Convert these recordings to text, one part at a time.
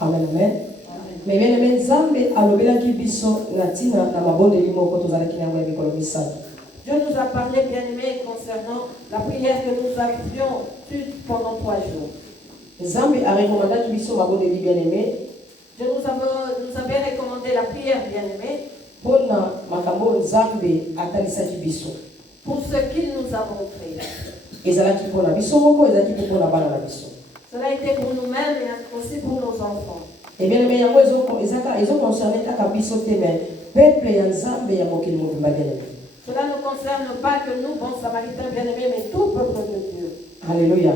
Amen, amen. Mais bien aimé, Nzambe alobela ki biso natina na mabondeli moko tozalaki na yango mikolo misato. Dieu nous a parlé, bien-aimés, concernant la prière que nous avions eue pendant 3 jours. Nzambe a recommandé ki biso mabondeli bien aimé. Dieu nous avait recommandé la prière, bien-aimés, Pona makambo Nzambe atalisaki biso. pour ce qu'il nous a montré. Ezalaki pona biso moko, ezalaki pona bana na biso. Cela a été pour nous-mêmes et aussi pour nos enfants. Et bien aimé, yango ezo concerné kaka biso te mais peuple ya Nzambe ya mokili mobimba bien aimé. Cela ne concerne pas que nous, bons samaritains bien-aimés, mais tout peuple de Dieu. Alléluia.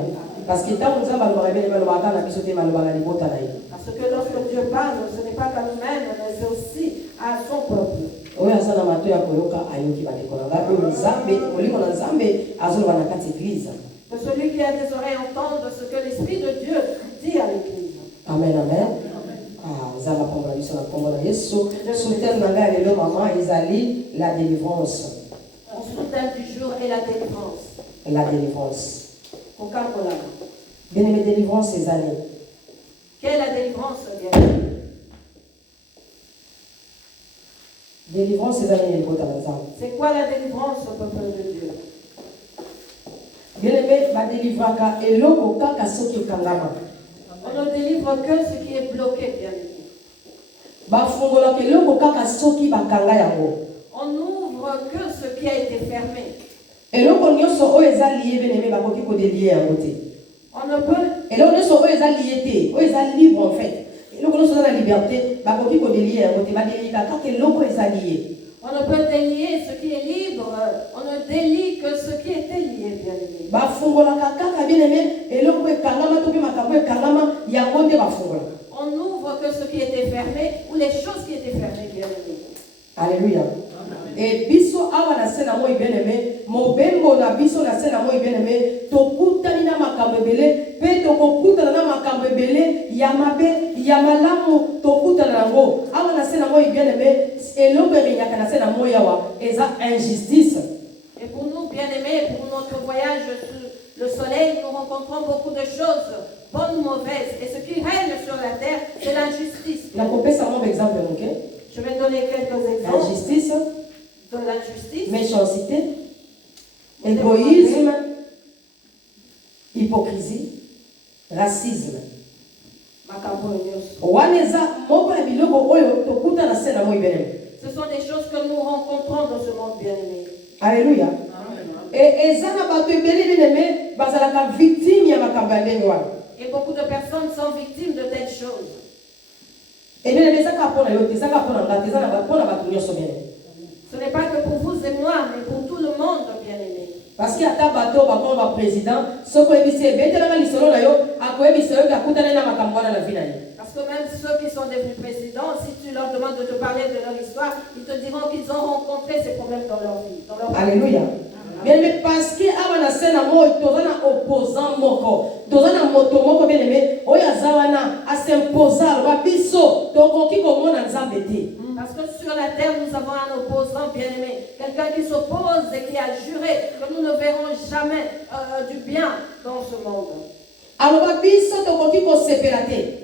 Parce que tant que Nzambe alobaka bien aimé alobaka na biso te malobaka libota na ye. Parce que lorsque Dieu parle, ce n'est pas qu'à nous-mêmes, mais c'est aussi à son peuple. Oyo aza na mato ya koyoka ayoki bandeko na ngai oyo Nzambe molimo na Nzambe azoloba na kati église. Que celui qui a des oreilles entende ce que l'Esprit de Dieu dit à l'église. Amen, amen. Zala pomba biso na kombo na Yesu. Soutien na ngai lelo mama ezali la délivrance. Mon soutien du jour est la délivrance. La délivrance. Coca-Cola. Bien aimé, délivrance ezali. Quelle est la délivrance, bien-aimé? Délivrance ezali ni libota na Nzambe. C'est quoi la délivrance au peuple de Dieu? Bien aimé, ba délivraka eloko kaka soki ekangama. On ne délivre que ce qui est bloqué, bien-aimé. Ba fongola eloko kaka soki bakanga yango. On n'ouvre que ce qui a été fermé. Eloko nyonso oyo eza lié bien aimé bakoki ko délier yango te. On ne peut. Eloko nyonso oyo eza lié te, oyo eza libre en fait. Eloko nyonso eza na liberté, bakoki ko délier yango te, ba délika kaka eloko eza lié. On ne peut délier ce qui est libre, on ne délie que ce qui était lié, bien-aimé. Bafungolaka kaka bien aimé, eloko ekangama to pe makambo ekangama yango te bafungola. On n'ouvre que ce qui était fermé ou les choses qui étaient fermées, bien-aimé. Alléluia. Et biso awa na sena moi bien aimé, mobembo na biso na sena moi bien aimé, tokutani na makambo ebele, pe tokokutana na makambo ebele, ya mabe, ya malamu, tokutana nango. Awa na sena moi bien aimé, eloko erinyaka na sena moi awa, eza injustice. Et pour nous, bien-aimés, pour notre voyage sur le soleil, nous rencontrons beaucoup de choses, bonnes ou mauvaises. Et ce qui règne sur la terre, c'est l'injustice. Na kopesa mon exemple ok? Je vais donner quelques exemples. Injustice, De l'injustice, méchanceté, égoïsme, hypocrisie, racisme. Waneza moko ya biloko oyo tokuta na sena moi bien. ce sont des choses que nous rencontrons dans ce monde, bien-aimé. Alléluia. Et ezana bato ebele bien aimé bazalaka victime ya makambo ya ndenge wana. Et beaucoup de personnes sont victimes de telles choses. Et bien aimé ezaka mpona yo te ezaka mpona nga te ezaka mpona bato nyonso bien aimé. Ce n'est pas que pour vous et moi, mais pour tout le monde, bien-aimé. Parce qu'il y a ta bateau bakoma ba président soko ebisi ebetelanga lisolo na yo akoyebisa yo kakutana na makambo wana na vie na ye. Parce que même ceux qui sont devenus présidents, si tu leur demandes de te parler de leur histoire, ils te diront qu'ils ont rencontré ces problèmes dans leur vie. Alléluia. Bien aimé, parce que avant la scène à moi, tu as un opposant moko, tu as un moto moko bien aimé, oya zawana à s'imposer, wabiso, donc qui comme on a zambété. Parce que sur la terre, nous avons un opposant bien-aimé, quelqu'un qui s'oppose et qui a juré que nous ne verrons jamais du bien dans ce monde. Alors wabiso, donc qui qu'on séparate.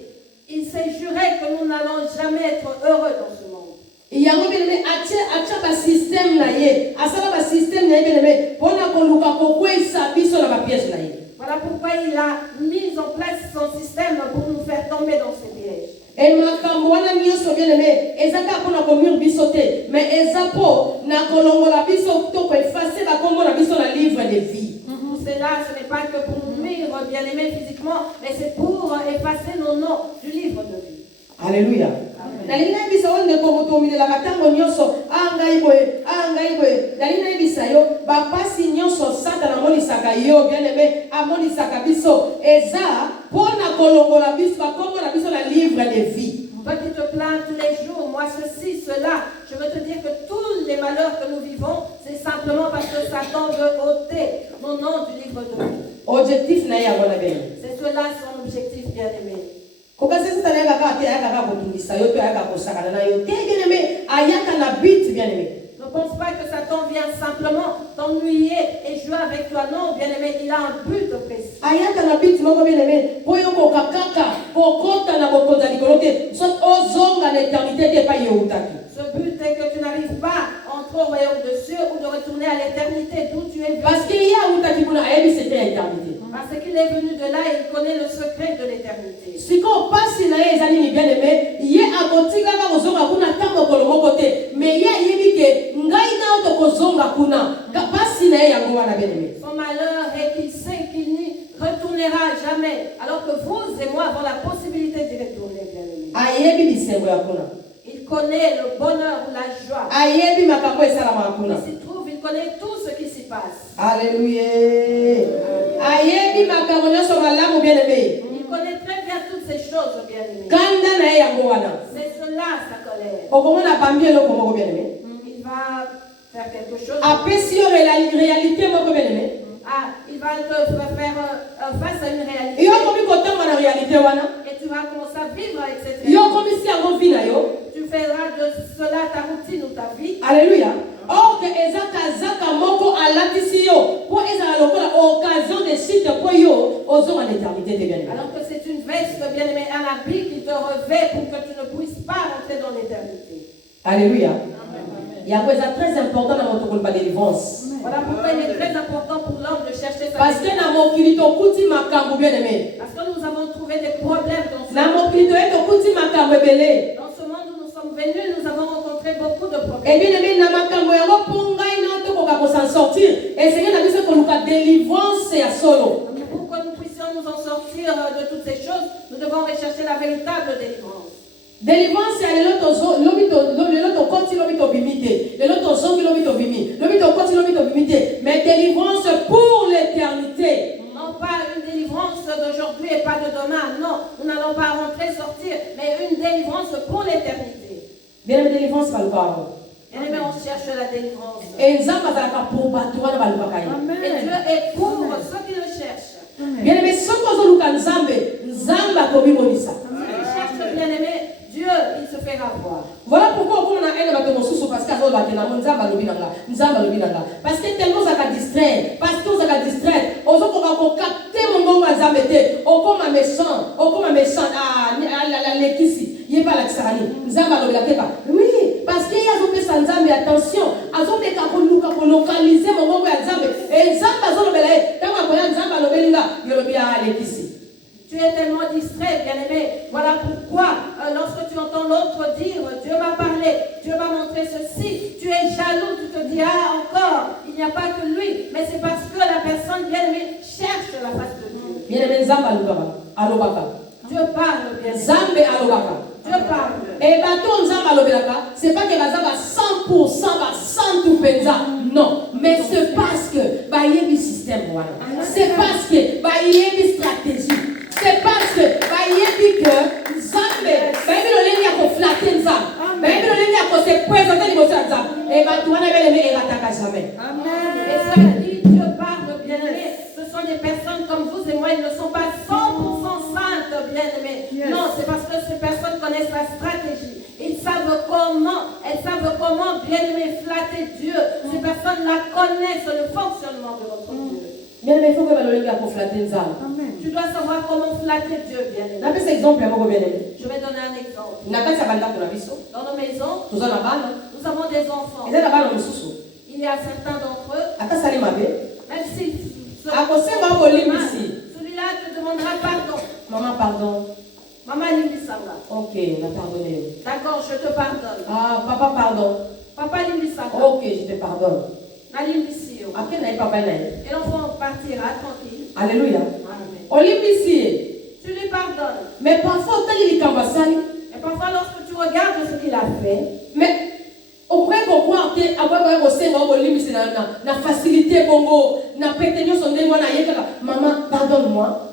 Il s'est juré que nous n'allons jamais être heureux dans ce monde. Il y a un bien aimé, un système là yé, asala ba système là bien aimé, pour na koluka kokwe sa biso na ba piège là yé. Voilà pourquoi il a mis en place son système pour nous faire tomber dans ces pièges. Et makambo wana nyonso bien aimé, ezaka pona komur biso te, mais ezapo na kolongola biso to ko effacer ba kombo na biso na livre de vie. C'est là, ce n'est pas que pour nous nuire bien-aimés physiquement, mais c'est pour effacer nos noms du livre de vie. Alléluia. Dalina bisa wonde ko mutumile la katango nyonso angai boye dalina bisa yo ba pasi nyonso sata na moni saka yo bien aimé amoni saka biso eza pona kolongola biso ba kombo na biso na livre de vie. Toi qui te plains tous les jours, moi ceci, cela, je veux te dire que tous les malheurs que nous vivons, c'est simplement parce que Satan veut ôter nos noms du livre de vie. Objectif na ya bona bien. C'est cela son objectif, bien-aimé. Kokasi tana yaka ka te yaka ka botungisa yo to yaka kosaka na yo te bien aimé ayaka na bit bien aimé. Ne pense pas que Satan vient simplement t'ennuyer et jouer avec toi. Non, bien-aimé, il a un but précis. Ayaka na bit moko bien aimé po yo ko kakaka secret de l'éternité. Si on passe na ye ezali bien aimé, ye akotika ka kozonga kuna tamo kolomo côté, mais ye yebi ke ngai na to kozonga kuna, passe na ye yango wana bien aimé. Son malheur est qu'il sait qu'il n'y retournera jamais, alors que vous et moi avons la possibilité d'y retourner, bien aimé. Ayebi bisengo ya kuna. Il connaît le bonheur ou la joie. Ayebi makambo esalama kuna. Il s'y trouve, il connaît tout ce qui s'y passe. Alléluia. Ayebi makambo nyonso malamu bien aimé. Il connaît très bien toutes ces choses, bien aimé. Kanda na ye yango wana. C'est cela sa colère. Okomona bambi eloko moko bien aimé. Il va faire quelque chose. Apesi yo réalité moko bien aimé. Il va te faire face à une réalité. Yo komi kotanga na réalité wana. Et tu vas commencer à vivre avec cette Yo réalité. komi si yango vi na yo. Tu feras de cela ta routine ou ta vie. Alléluia. Or que ezaka moko alatisi yo pour ezala lokola occasion de chute pour yo ozonga l'éternité de bien aimé. Alors que c'est une veste, bien aimé, un habit qui te revêt pour que tu ne puisses pas rentrer dans l'éternité. Alléluia. Il y a quelque chose très important dans notre groupe de délivrance. Voilà pourquoi il est très important pour l'homme de chercher sa Parce que délivrance. dans mon kilito kuti makambo bien aimé. Parce que nous avons trouvé des problèmes dans ce Dans monde. mon kilito eto kuti makambo ebele. Dans ce monde où nous sommes venus, nous avons rencontré beaucoup de Et problèmes. bien aimé na makambo yango ponga ina to ko s'en sortir. Et Seigneur na biso ko luka délivrance ya solo. Pour que nous puissions nous en sortir de toutes ces choses, nous devons rechercher la véritable délivrance. Délivrance ya lelo to konti lobi to bimite. Lelo to zongi lobi to bimi. Lobi to konti lobi to bimite. Mais délivrance pour l'éternité. Non pas une délivrance d'aujourd'hui et pas de demain. Non, nous n'allons pas rentrer, sortir, mais une délivrance pour l'éternité. Bien aimé délivrance par le corps. Bien aimé, on cherche la délivrance. Et nzamba zalaka pour batuana balukaka. Et Dieu est pour ceux qui le cherchent. Bien aimé soko zo luka nzambe, nzamba ko bimonisa. Ceux qui cherchent, bien aimé, Dieu, il se fera voir. Voilà pourquoi on a un bateau sous parce que on va te demander nzamba lobi nanga. Parce que tellement ça va distraire, parce que ça va distraire. Ozo ko va capter mon bon nzambe te, o comme méchant la lekisi. Il pas la tsarani. Nzamba lobi la kepa. Oui, parce qu'il y a zo pesa nzambe attention, azo meka ko luka ko localiser mon bon nzambe. Et nzamba zo lobela, tama ko ya nzamba lobelinga, yo lobi a lekisi. Tu es tellement distrait, bien-aimé. Voilà pourquoi, lorsque tu entends l'autre dire, Dieu m'a parlé, Dieu m'a montré ceci, tu es jaloux, tu te dis, ah, encore, il n'y a pas que lui. Mais c'est parce que la personne, bien-aimé, cherche la face de Dieu. Bien-aimé, Nzamba alobaka. Dieu parle, bien-aimé. Zambe alobaka. Dieu parle. Et bateau Nzamba alobelaka, c'est pas que Bazaba 100%, 100 tout penza. Non, mais c'est parce que bah y a du système voilà. C'est parce que bah y a des stratégies. C'est parce que bah y a dit que Nzambe, bah y a le lien pour flatter Nzambe. Bah y a le lien pour se présenter les Nzambe. Et bah tu vas n'avoir les meilleurs attaques jamais. Et ceux à qui Dieu parle, bien-aimé, ce sont des personnes comme vous et moi, ils ne sont pas 100% saintes, bien-aimés. Yes. Non, c'est parce que ces personnes connaissent la stratégie. Elles savent comment, bien-aimé, flatter Dieu. Ces personnes-là connaissent le fonctionnement de notre Dieu. Bien aimé, il faut que le lien pour flatter Nzambe. Tu dois savoir comment flatter Dieu, bien-aimé. N'a pas cet exemple pour bien aimé. Je vais donner un exemple. N'a pas ça balda pour la biso. Dans nos maisons, Tous en abana. nous avons des enfants. Ils ont la balle au sous. Il y a certains d'entre eux, Ata sali mabe. même s'ils Ah, vous savez, on va limiter. celui-là te demandera pardon. Maman, pardon. Maman Limbisanga. Ok, on a pardonné. D'accord, je te pardonne. Ah, papa, pardon. Papa Limbisanga. Ok, je te pardonne. Nalimbisio. À quel n'est pas bien. Et l'enfant partira tranquille. Alléluia. Amen. Olimisi. Tu lui pardonnes. Mais parfois, quand il est cambasali, Et parfois, lorsque tu regardes ce qu'il a fait, mais au point qu'on croit que après qu'on sait qu'on limite na facilité bongo, na pété nous son démon na yeka. Maman, pardonne-moi.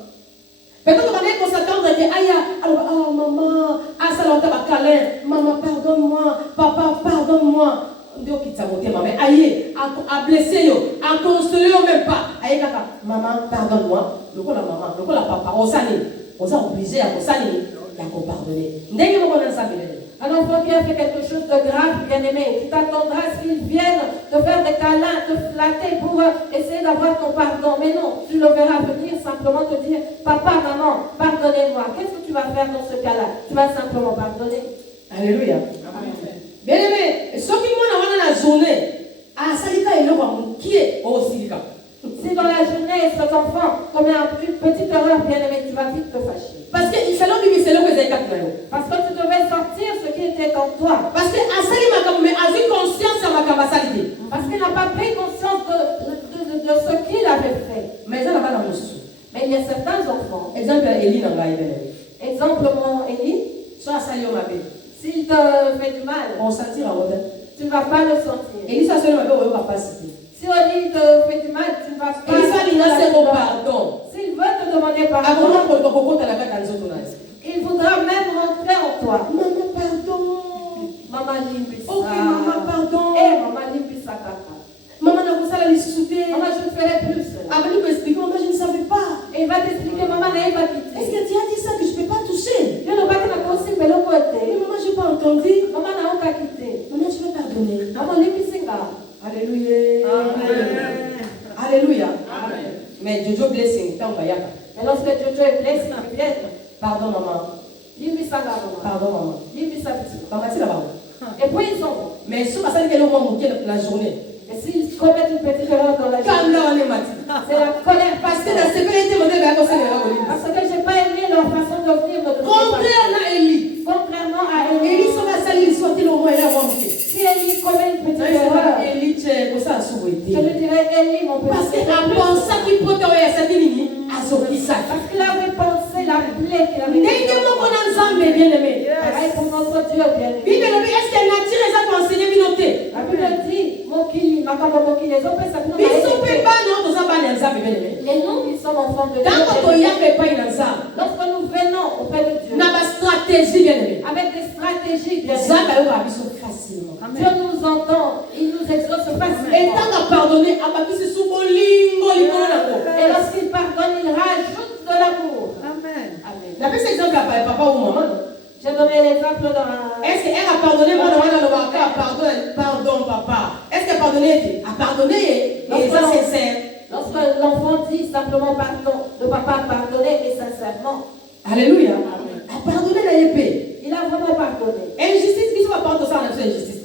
Peut-être qu'on s'attendre que aïe, alors ah maman, ah ça l'entend à câlin, maman pardonne-moi, papa pardonne-moi. Ndio kitsabote maman, aïe, à blesser yo, à consoler yo même pas. Aïe kaka, maman pardonne-moi. Le la maman, le la papa, on s'en obligé à s'en à pardonner. Ndenge mo kona sabele. un enfant qui a fait quelque chose de grave, bien-aimé, tu t'attendras à ce qu'il vienne te faire des câlins, te flatter pour essayer d'avoir ton pardon. Mais non, tu le verras venir simplement te dire, papa, maman, pardonnez-moi. Qu'est-ce que tu vas faire dans ce cas-là? Tu vas simplement pardonner. Alléluia. Bien aimé, ce qui m'a dans la journée, ah salika est là qui est au silika. Si dans la journée, cet enfant commet une petite erreur, bien-aimé, tu vas vite te fâcher. Parce que il fallait que c'est là que vous avez. Parce que tu devais sortir ce qui était en toi. Parce que Asali Makam, mais a eu conscience de ma capacité. Parce qu'il n'a pas pris conscience de ce qu'il avait fait. Mais ça n'a pas dans le sous. Mais il y a certains enfants. Exemple, Eli n'a pas Exemple, mon Élie. Soit Asali Omabe. S'il te fait du mal, On sentira Robert. tu ne vas pas le sentir. Eli soit seul Omabe, on va pas citer. Si Élie te fait du mal, tu ne vas pas. Eli soit l'ina c'est mon pardon. S'il veut te demander pardon, Avant qu'on te compte à la carte dans autres. il voudra même rentrer en toi. Maman, pardon. Maman Limbisa. Ok, maman, pardon. Maman Limbisa Kaka. Maman n'a pas ça la discuter. Maman, je ne ferai plus cela. Avant de m'expliquer, maman, je ne savais pas. Et il va t'expliquer, maman, n'a pas quitté. Est-ce que tu as dit ça que je ne peux pas toucher? Je ne veux pas que la possible, mais le Mais côté. maman, je n'ai pas entendu. Maman n'a pas quitté. Maman, je vais pardonner. Maman Limbisinga. Alléluia. Amen. Alléluia. Amen. Mais Jojo blessing, tant qu'il y a pas. Mais lorsque Dieu est blessé, il vient. Pardon, maman. Limbisanga, maman. Pardon, maman. Limbisanga. Maman, c'est là-bas. Et puis ils ont. Mais si on a dit au moment où la journée. Et s'ils commettent une petite erreur dans la Quand journée, on est mati. c'est la colère. Parce que dans ce pays, on est là, Parce que je n'ai pas aimé leur façon de venir me demander contraire à Élie. contrairement à Élie. Élie, son asali, il sortit au moins là, on Si Élie commet une petite erreur, Élie, tu es comme ça, je lui dirais Élie, mon petit. parce qu'en pensant qu'il peut te faire cette ligne, à son ça. Parce qu'il avait pensé la plaie qu'il avait N'est-ce pas qu'on a ensemble, bien aimé? pareil pour notre Dieu, bien aimé. Bible, est-ce qu'elle n'a tiré ça pour enseigner, binoté? La Bible dit, Mokili, Makamba Mokili, les hommes, ça nous Ils sont pas, non, tout ça, pas ensemble, bien aimé. Et nous, qui sommes enfants de Dieu, Tant qu'on y a fait pas ensemble, lorsque nous venons auprès de Dieu, on a une stratégie, bien aimé. avec des stratégies, bien Ça, aimé, va sont facilement. Dieu nous entend, il nous exauce Et facilement. tant qu'à pardonner, à qui se souvent lingo, Et lorsqu'il pardonne, il rajoute de l'amour. Amen. Amen. La plus exemple à papa ou maman. J'ai donné l'exemple dans Est-ce qu'elle a pardonné moi dans le waka? Pardon papa. Est-ce qu'elle a pardonné? A pardonné et ça sincère. lorsque l'enfant dit simplement pardon, le papa a pardonné et sincèrement, Alléluia. Amen. A pardonné la épée. Il a vraiment pardonné. Injustice, qui va pardonner ça en injustice?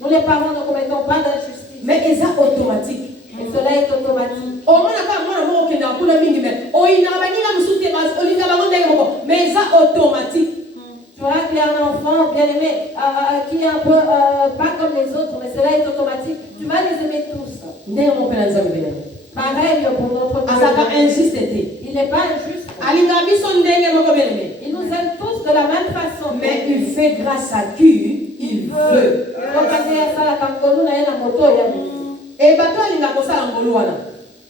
Nous les parents ne commettons pas d'injustice. Mais ils sont automatiques. Et cela est automatique. Au moins, on a pas de mingi mais au inabani na musute bas au inabani na moko mais ça automatique. Tu vois qu'il y a un enfant bien aimé qui est un peu pas comme les autres, mais cela est automatique. Tu vas les aimer tous. Né mon père nous a bien. Pareil pour notre Dieu. Asaka injuste était. Il n'est pas injuste. Alingabi son ndenge moko bien aimé. Il nous aime tous de la même façon. Mais il fait grâce à qui il veut. Et bato alinga kosala ngolu wana.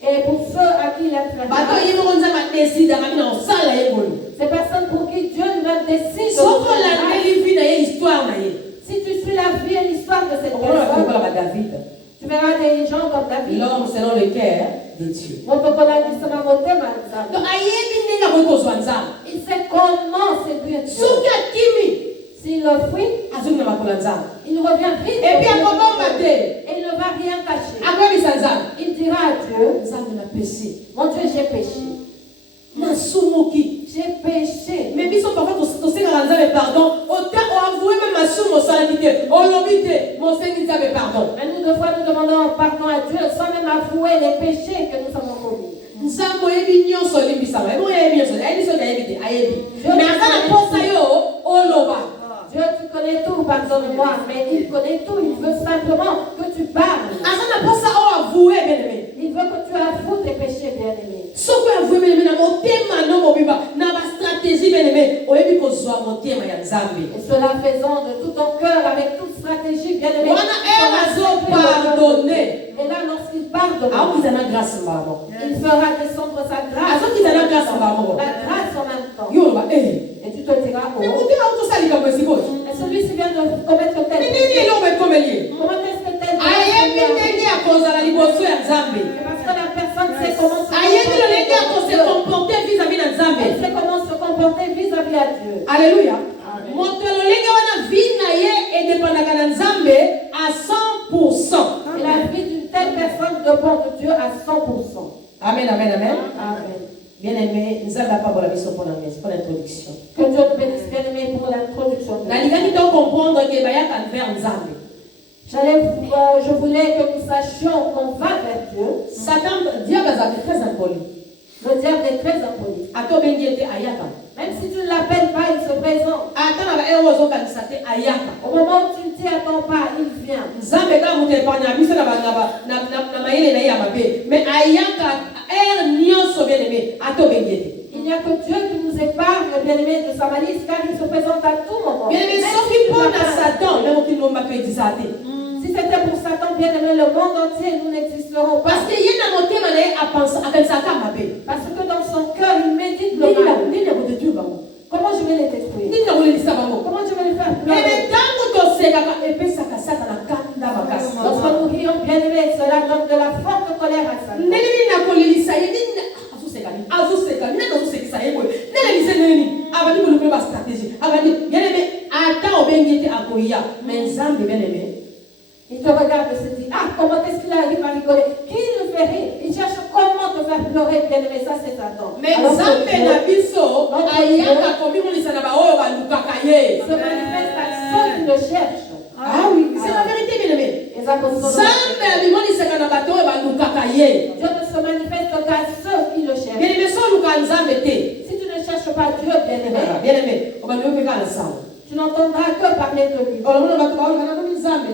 Et pour ceux à qui il aime faire Bato grâce, yimo nzama décide ngami na osala ye ngolu. ces personnes pour qui Dieu lui-même décide de Soko faire la grâce. vie na ye histoire na ye. Si tu suis la vie et l'histoire de cette On va personne, parler de David. tu verras des gens comme David. L'homme selon le cœur de Dieu. Donc ayebi ndenge akokozwa nzambe. il sait comment séduire Dieu. Soki akimi S'il le fuit, azongi na makolo ya nzambe. il revient vite. Et puis akobomba te. Et il ne va rien cacher. Akoyebisa nzambe. Il dira à Dieu, Nzambe na péché. mon Dieu, j'ai péché. Nasumuki. J'ai péché. Mais biso parfois tosengaka nzambe pardon. Oavouer même masumu osalaki te. Olobi te. Mosengi nzambe pardon. Mais nous, deux fois, nous demandons pardon à Dieu sans même avouer les péchés que nous avons commis. Nzambe oyebi nyonso olimbisama. Ebo oyebi nyonso. Ayebi soki ayebi te. Ayebi. Mais aza na posa yo oloba. Dieu, tu connais tout, pardonne-moi. Mais il connaît tout. Il veut simplement que tu parles. Aza na posa o avouer bien aimé. Il veut que tu avoues tes péchés, bien-aimé. Soki avouer bien aimé na motema no mobimba na ba stratégie bien aimé. Oyebi kozwa motema ya Nzambe. Et cela faisant de tout ton cœur, avec toute stratégie, bien-aimé. Wana azo pardonner. Et là, lorsqu'il pardonne, Aokiza na grâce mbamo. il fera descendre sa grâce. Azokiza na grâce mbamo. La grâce en même temps. Yo ba eh. Et tu te diras, Mais oh, motema otosali kambo esiko. et celui-ci vient de commettre tel Mais péché. nini eloko ekomeli? Comment est-ce que tel Ayebi péché ndenge akozala liboso ya Nzambe. parce que la personne sait comment se Ayebi lolenge comporter. akose comporter vis-à-vis na Nzambe. Elle sait comment se comporter vis-à-vis à Dieu. Alléluia. Amen. Moto lolenge wana vie na ye edependaka na Nzambe à 100%. Et la vie d'une telle personne dépend de Dieu à 100%. Amen, amen, amen. Amen. Bien aimé, Nzambe a pas pour la mission pour l'introduction. Que Dieu te bénisse, bien-aimé, pour l'introduction. Na lingani to comprendre que bayaka vers Nzambe. Je voulais que nous sachions qu'on va vers Dieu. Satan, diable est très impoli. Le diable est très impoli. Ato bengi ete ayaka. Même si tu ne l'appelles pas, il se présente. Ata na ba erozo kanisa te ayaka. Au moment où tu ne t'y attends pas, il vient. Nzambe kama mutu epanya biso na mayele na ye ya mabe. Mais ayaka nyonso bien aimé ato bengi ete. Il n'y a que Dieu qui nous épargne, bien-aimé, de sa malice, car il se présente à tout moment. Bien-aimé, sauf qu'il prend à Satan, même qu'il n'ont pas pu exalter. Si c'était pour Satan, bien-aimé, le monde entier, nous n'existerons pas. Parce qu'il y a un moté malais à penser à Satan mabe. Parce que dans son cœur, il médite le mal. Comment je vais les détruire? Comment je vais les faire pleurer? Lorsque nous rions, bien-aimé, cela donne de la forte colère à Satan. Il te regarde et se dit, ah, comment est-ce qu'il arrive à rigoler? Qui le fait rire? Il cherche comment te faire pleurer, bien-aimé, ça c'est Satan. Mais Nzambe na biso ayaka komimolisa na baoyo balukaka ye. Se manifeste à ceux qui le cherchent. Ah oui, c'est la vérité, bien-aimé. Nzambe abimolisaka na bato oyo balukaka ye. Dieu ne se manifeste qu'à ceux qui le cherchent. Bien-aimé, so luka Nzambe te. Si tu ne cherches pas Dieu, bien-aimé, bien-aimé, obandiopeka na sawa. tu n'entendras que parler de lui. Olomona bato baolukana na Nzambe.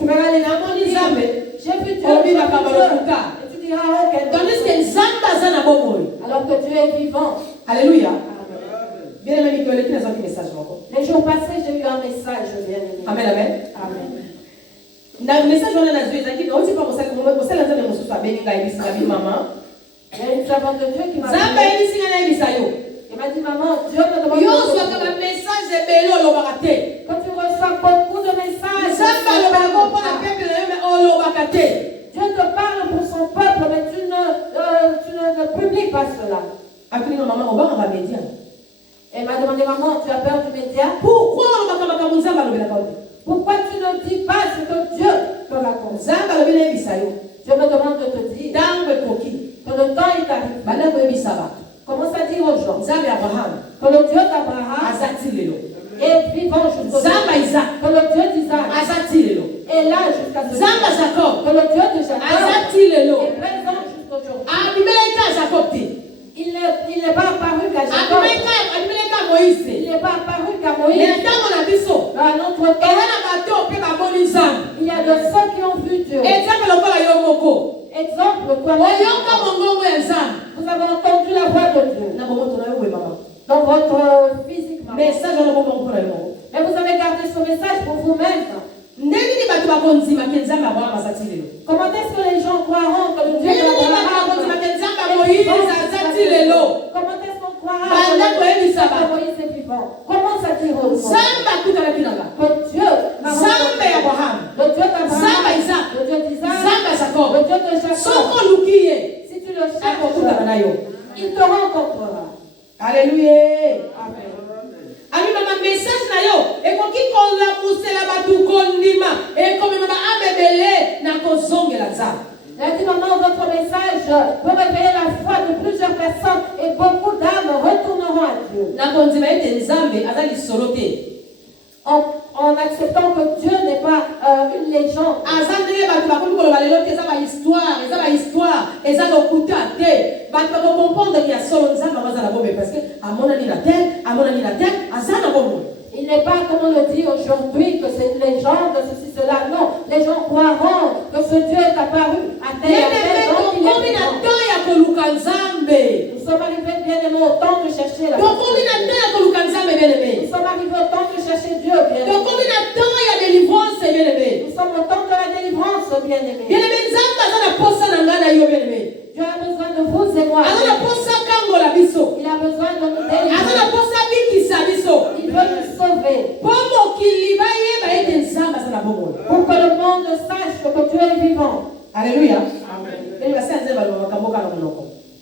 Tu vas aller là, Namoni Nzambe. j'ai vu Dieu, Obi j'ai vu bakaba Dieu. lokuka. Et tu diras, oh, quel Tandis que Nzambe aza na bomoi. alors que Dieu est vivant. Alléluia. Amen. Bien-aimé, Mikoleki nazwa ki message moko. Les jours passés, j'ai eu un message, bien-aimé. Amen, amen. Amen. Na message wana nazwi ezalaki nauti mpa mosala Nzambe mosusu abengi ngai ebisinga bi mama. Il y a une servante de Dieu qui m'a Nzambe dit, ebisinga na yebisa yo. il m'a dit, maman, Dieu me demande Yo de ozwaka ba message ebele olobaka te. quand tu reçois beaucoup de messages, Nzambe alobaka mpo na peuple na yo me olobaka te. Dieu te parle pour son peuple, mais tu ne publies pas cela. Akili mama obanga ba media. Elle m'a demandé, maman, tu as peur du média? Pourquoi olobaka makambo Nzambe alobelaka yo? Pourquoi tu ne dis pas ce que Dieu te raconte? Nzambe alobela yebisa yo. Dieu me demande de te dire Ntango ekoki que le temps est arrivé. banda koyebisa bato. Commence à dire aux gens Nzambe Abraham que le Dieu d'Abraham aza ti lelo. est vivant jusqu'au jour. Nzambe Isaac Que le Dieu d'Isaac aza ti lelo. est là jusqu'à ce jour. Nzambe Jacob Que le Dieu de aza Jacob ti lelo. est présent jusqu'au jour. Abimeleki a Jacob te. Il n'est pas apparu qu'à Jacob. Abimeleki a Moïse. Il n'est pas apparu qu'à Mais Moïse. ntango na biso Dans notre eza temps, na bato mpe bamoni Nzambe. il y a de ceux qui ont vu Dieu. Nzambe lokola yo moko. Exemple, toi, Oyoka mongongo ya Nzambe. vous avez entendu la voix de Dieu Na bomoto na yo boye mama. dans votre physique. maman. Message wana bongo mpona yo moko. Mais vous avez gardé ce message pour vous-même. Nde nini bato bakondimaki Nzambe Abraham aza ti lelo? Comment est-ce que les gens croiront que le Dieu Nde nini bato d'Abraham bakondimaki Nzambe Moïse aza ti lelo? Comment est-ce qu'on croira Banda koyebisa que bato. Moïse est vivant? Comment ça dit aux gens Nzambe akutalaki nanga. que Dieu m'a Nzambe ya Abraham. le Dieu d'Abraham, Nzambe Isaac. le Dieu d'Isaac, Nzambe ya Jacob. le Dieu de Jacob. Soko oluki ye Si tu le akokutana cherches, na yo. il te rencontrera. Alléluia. Amen. Ami mama message na yo ekoki kolamusela bato kondima ekomema baame ebele na kozongela Nzambe. Il a dit, maman, votre message peut réveiller la foi de plusieurs personnes et beaucoup d'âmes retourneront à Dieu. Na kondima ete Nzambe aza lisolo te. En acceptant que Dieu n'est pas une légende. Aza ndenge bato bakomi koloba lelo te eza bahistoire eza lokuta te. Bato bakokomprendre ya solo Nzambe aza na bomoi parce que amonani na tel aza na bomoi. Il n'est pas, comme on le dit aujourd'hui, que c'est une légende, ceci, cela. Non, les gens croiront que ce Dieu est apparu à tel et à tel, donc il est vivant. Nous sommes arrivés bien aimés au temps de chercher la Nous Nous sommes arrivés au temps de chercher Dieu, bien aimé. Nous sommes au temps de la délivrance, bien aimé. Dieu a besoin de vous et moi. Il a besoin de nous délivrer. Il veut nous sauver. Pour que le monde sache que Dieu est vivant. Alléluia. Amen.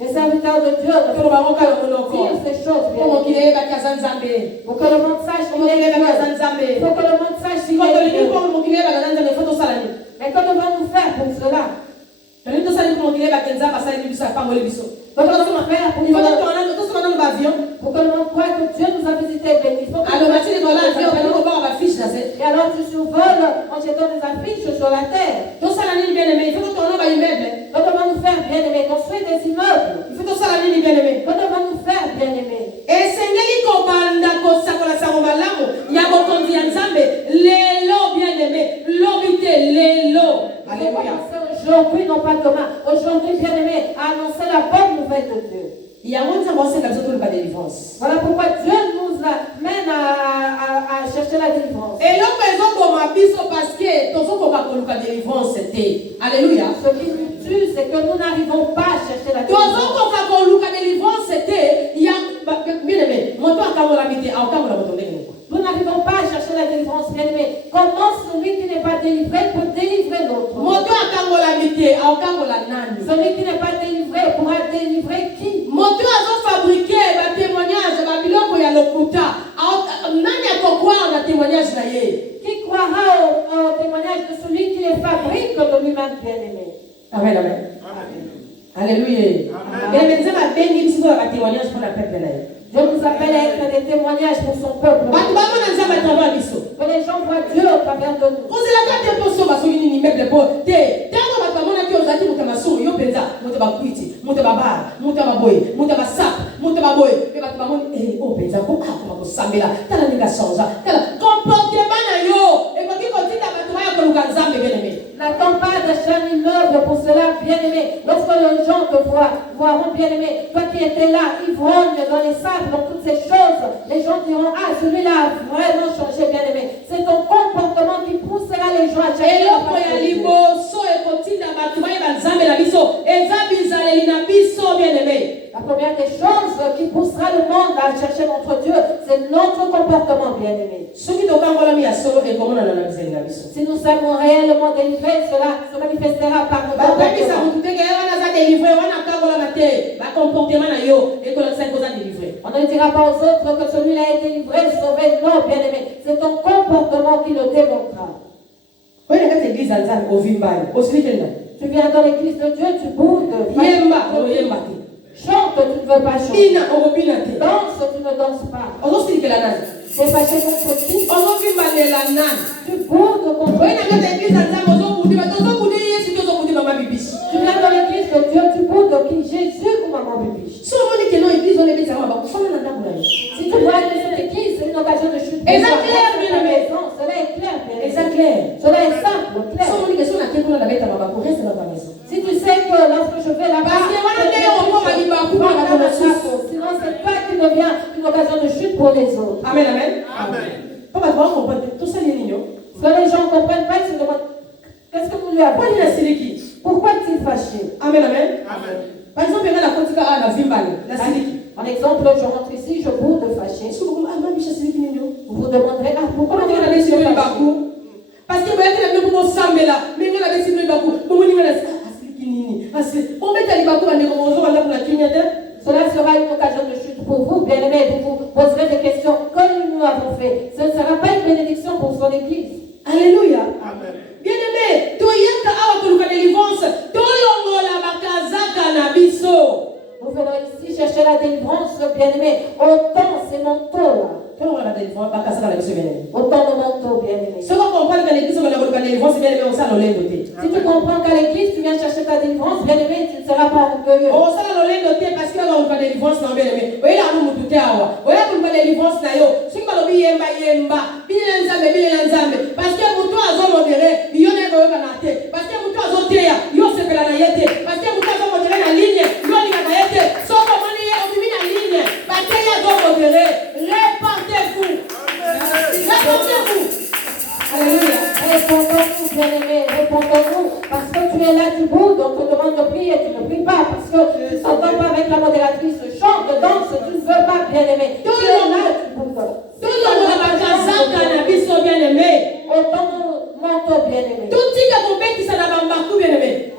Les serviteurs de Dieu disent ces choses. Bien aimé. Pour que le monde sache qu'il est Dieu. Pour que le monde sache qu'il est Dieu. Mais que devons-nous faire pour cela? Que devons-nous faire pour que le monde croie que Dieu nous a visités bénis? Et alors tu survoles, on projetons des affiches sur la terre. Tout ça, la ligne bien-aimée, il faut que ton nom va immeuble. Que devons-nous faire, bien-aimés? Construire des immeubles. Il faut que ça, la ligne bien-aimée. Que devons-nous faire, bien-aimés? esengeli kobanda kosakola sango malamu ya bokonzi ya nzambe lelo bien-aimé lobi te lelo. Alléluia. Aujourd'hui, non pas demain. Aujourd'hui, bien-aimés, à annoncer la bonne nouvelle de Dieu. Voilà pourquoi Dieu nous amène à chercher la délivrance. Et l'homme parce que alléluia. Ce qui nous tue, c'est que nous n'arrivons pas à chercher la délivrance. Nous n'arrivons pas à chercher la délivrance, bien-aimé. Comment celui qui n'est pas délivré peut délivrer l'autre? Celui qui n'est pas délivré pourra délivrer qui? Qui croira au témoignage de celui qui les fabrique de lui-même, bien-aimé? Amen, amen. Alléluia. Dieu nous appelle à être des témoignages pour son peuple. Que les gens voient Dieu au travers de nous. N'attends pas d'acheter un immeuble pour cela, bien-aimé. Lorsque les gens te voiront, bien-aimé, toi qui étais là, ivrogne dans les sables, dans toutes ces choses, les gens diront, ah, celui-là a vraiment changé, bien-aimé. C'est ton comportement qui poussera les gens à changer. La première des choses qui poussera le monde à chercher notre Dieu, c'est notre comportement, bien-aimé. Si nous sommes réellement délivrés, cela se manifestera par notre comportement. On ne dira pas aux autres que celui-là est délivré, sauvé. Non, bien-aimé, c'est ton comportement qui le démontrera. Tu viens dans l'église de Dieu, tu boudes. Chante, tu ne veux pas chanter. Danse, tu ne danses pas. Tu es fâché contre qui? Tu boudes contre qui? Tu viens dans l'église de Dieu, tu boudes qui? Jésus ou maman bibiche? Si tu vois que cette église, c'est une occasion de chute. Cela est clair, cela est simple, clair. Si tu sais que lorsque je vais là-bas, sinon c'est toi qui deviens une occasion de chute pour les autres. Amen, amen. Ce que les gens ne comprennent pas, ils se demandent qu'est-ce que vous lui avez dit? Pourquoi est-il fâché? Amen, amen. Par exemple, en exemple, je rentre ici, je boude fâché. Vous vous demanderez, ah, pourquoi vous avez fâché? Parce que cela sera une occasion de chute pour vous, bien-aimés. Vous vous poserez des questions comme nous avons fait. Ce ne sera pas une bénédiction pour son église. Alléluia. Amen. Bien-aimé, Nous venons ici chercher la délivrance, bien-aimé. Autant ces manteaux-là. Autant de manteaux, bien-aimé. Si tu comprends qu'à l'église, tu viens chercher ta délivrance, bien-aimé, tu ne seras pas orgueilleux. Alléluia. Répondons-nous, bien-aimés, répondons-nous. Parce que tu es là, tu boudes, on te demande de prier, tu ne pries pas. Parce que tu ne s'entends pas avec la modératrice, chante, danse, tu ne veux pas, bien-aimé. Tu es là, tu boudes. Autant de manteaux, bien-aimés.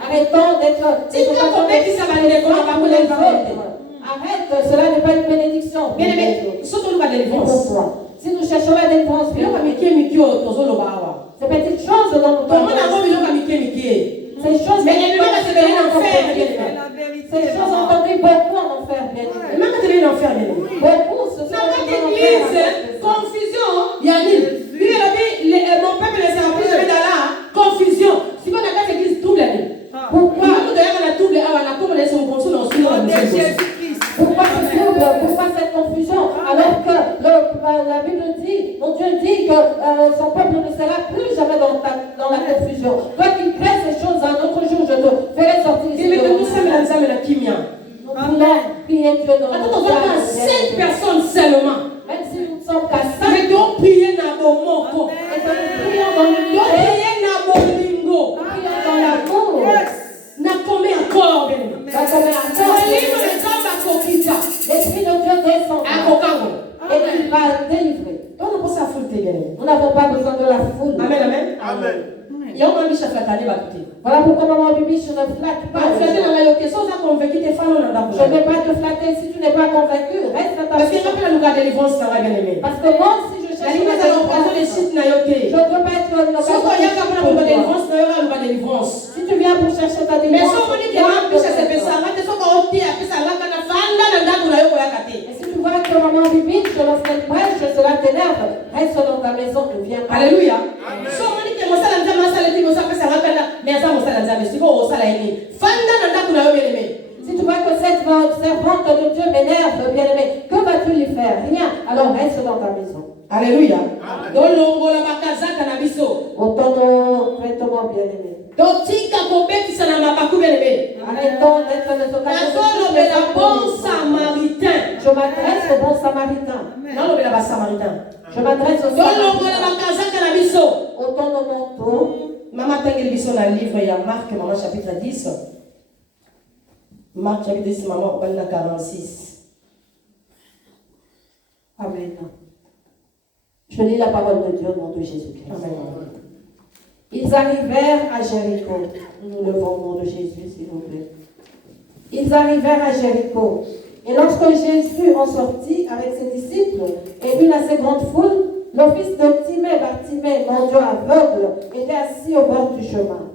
Arrêtons d'être. Arrête, cela n'est pas une bénédiction. Bien-aimé, Pourquoi? Si nous cherchons la délivrance, ces petites choses dont nous parlons, ces choses ces choses ont conduit beaucoup en enfer, bien-aimé. Beaucoup se sont confusion. Mon peuple ne sera plus jamais dans là. la Bible dit, mon Dieu dit que son peuple ne sera plus jamais dans la confusion. Toi qui crées ces choses, un autre jour, je te ferai sortir ici. Il met tout ça, mais la zame et la kimia. Nous voulons prier Dieu dans Attends, notre on va à 5 personnes seulement. Même si nous ne sommes qu'à 5, Mais donc prier na bomoko. et que nous prions dans Donc l'unité, prier na bolingo. nous prions dans l'amour, Na combien encore ben? dans combien de temps Livre les hommes à Kokita. l'Esprit de Dieu descend À Kokango. et il va délivrer. Donc on pense à foutre bien. Nous n'avons pas besoin de la foule. Amen, amen. Amen. Il y a un ami chef la tani va coûter. Voilà pourquoi maman Bibi, je ne flatte pas. Pas flatter dans la yoke. Sans ça convaincu tes femmes on a Je ne vais pas te flatter si tu n'es pas convaincu. Reste à ta parce que maison. rappelle nous garder les vents ça va bien aimer. Parce que moi, si je La cherche limite à l'occasion des sites na yoke. je ne veux pas être une Soko ya occasion. kapana pour la délivrance na yoka nous va délivrance. Si tu viens pour chercher ta Mais délivrance, soko ni ke wa pisha se pesa ngate soko oti ya pesa ngaka na fanda na ndaku na yoko ya kate. et si tu vois que maman Bibi, je lorsqu'elle prêche, cela t'énerve, reste dans ta maison, ne viens pas. Alléluia. Soko ni ke mosala nzambe asala ti mosala pesa ngaka na mais ça mosala nzambe siko osala yini. Fanda na ndaku na yo bien aimé. Si tu vois que cette servante de Dieu m'énerve, bien-aimé, que vas-tu lui faire? Rien. Alors reste dans ta maison. Alléluia. Donc longola bakazaka na biso. Autant nos vêtements, bien-aimés. Donc tika kobekisa na mabaku bien aimé. Arrêtons d'être les occasions. Nazolobela bon samaritain. Je m'adresse au bon samaritain. Nalobela ba samaritain. Je m'adresse au Donc longola samaritain. bakazaka na biso. Autant nos manteaux. Maman tangeli biso na livre ya Marc maman chapitre 10. Marc chapitre 10 maman on na 46. Amen. Je lis la parole de Dieu au nom de Jésus-Christ. Amen. Ils arrivèrent à Jéricho. Nous levons au nom de Jésus, s'il vous plaît. Ils arrivèrent à Jéricho. Et lorsque Jésus en sortit avec ses disciples et une assez grande foule, le fils de Timée, Bartimée, mendiant aveugle, était assis au bord du chemin.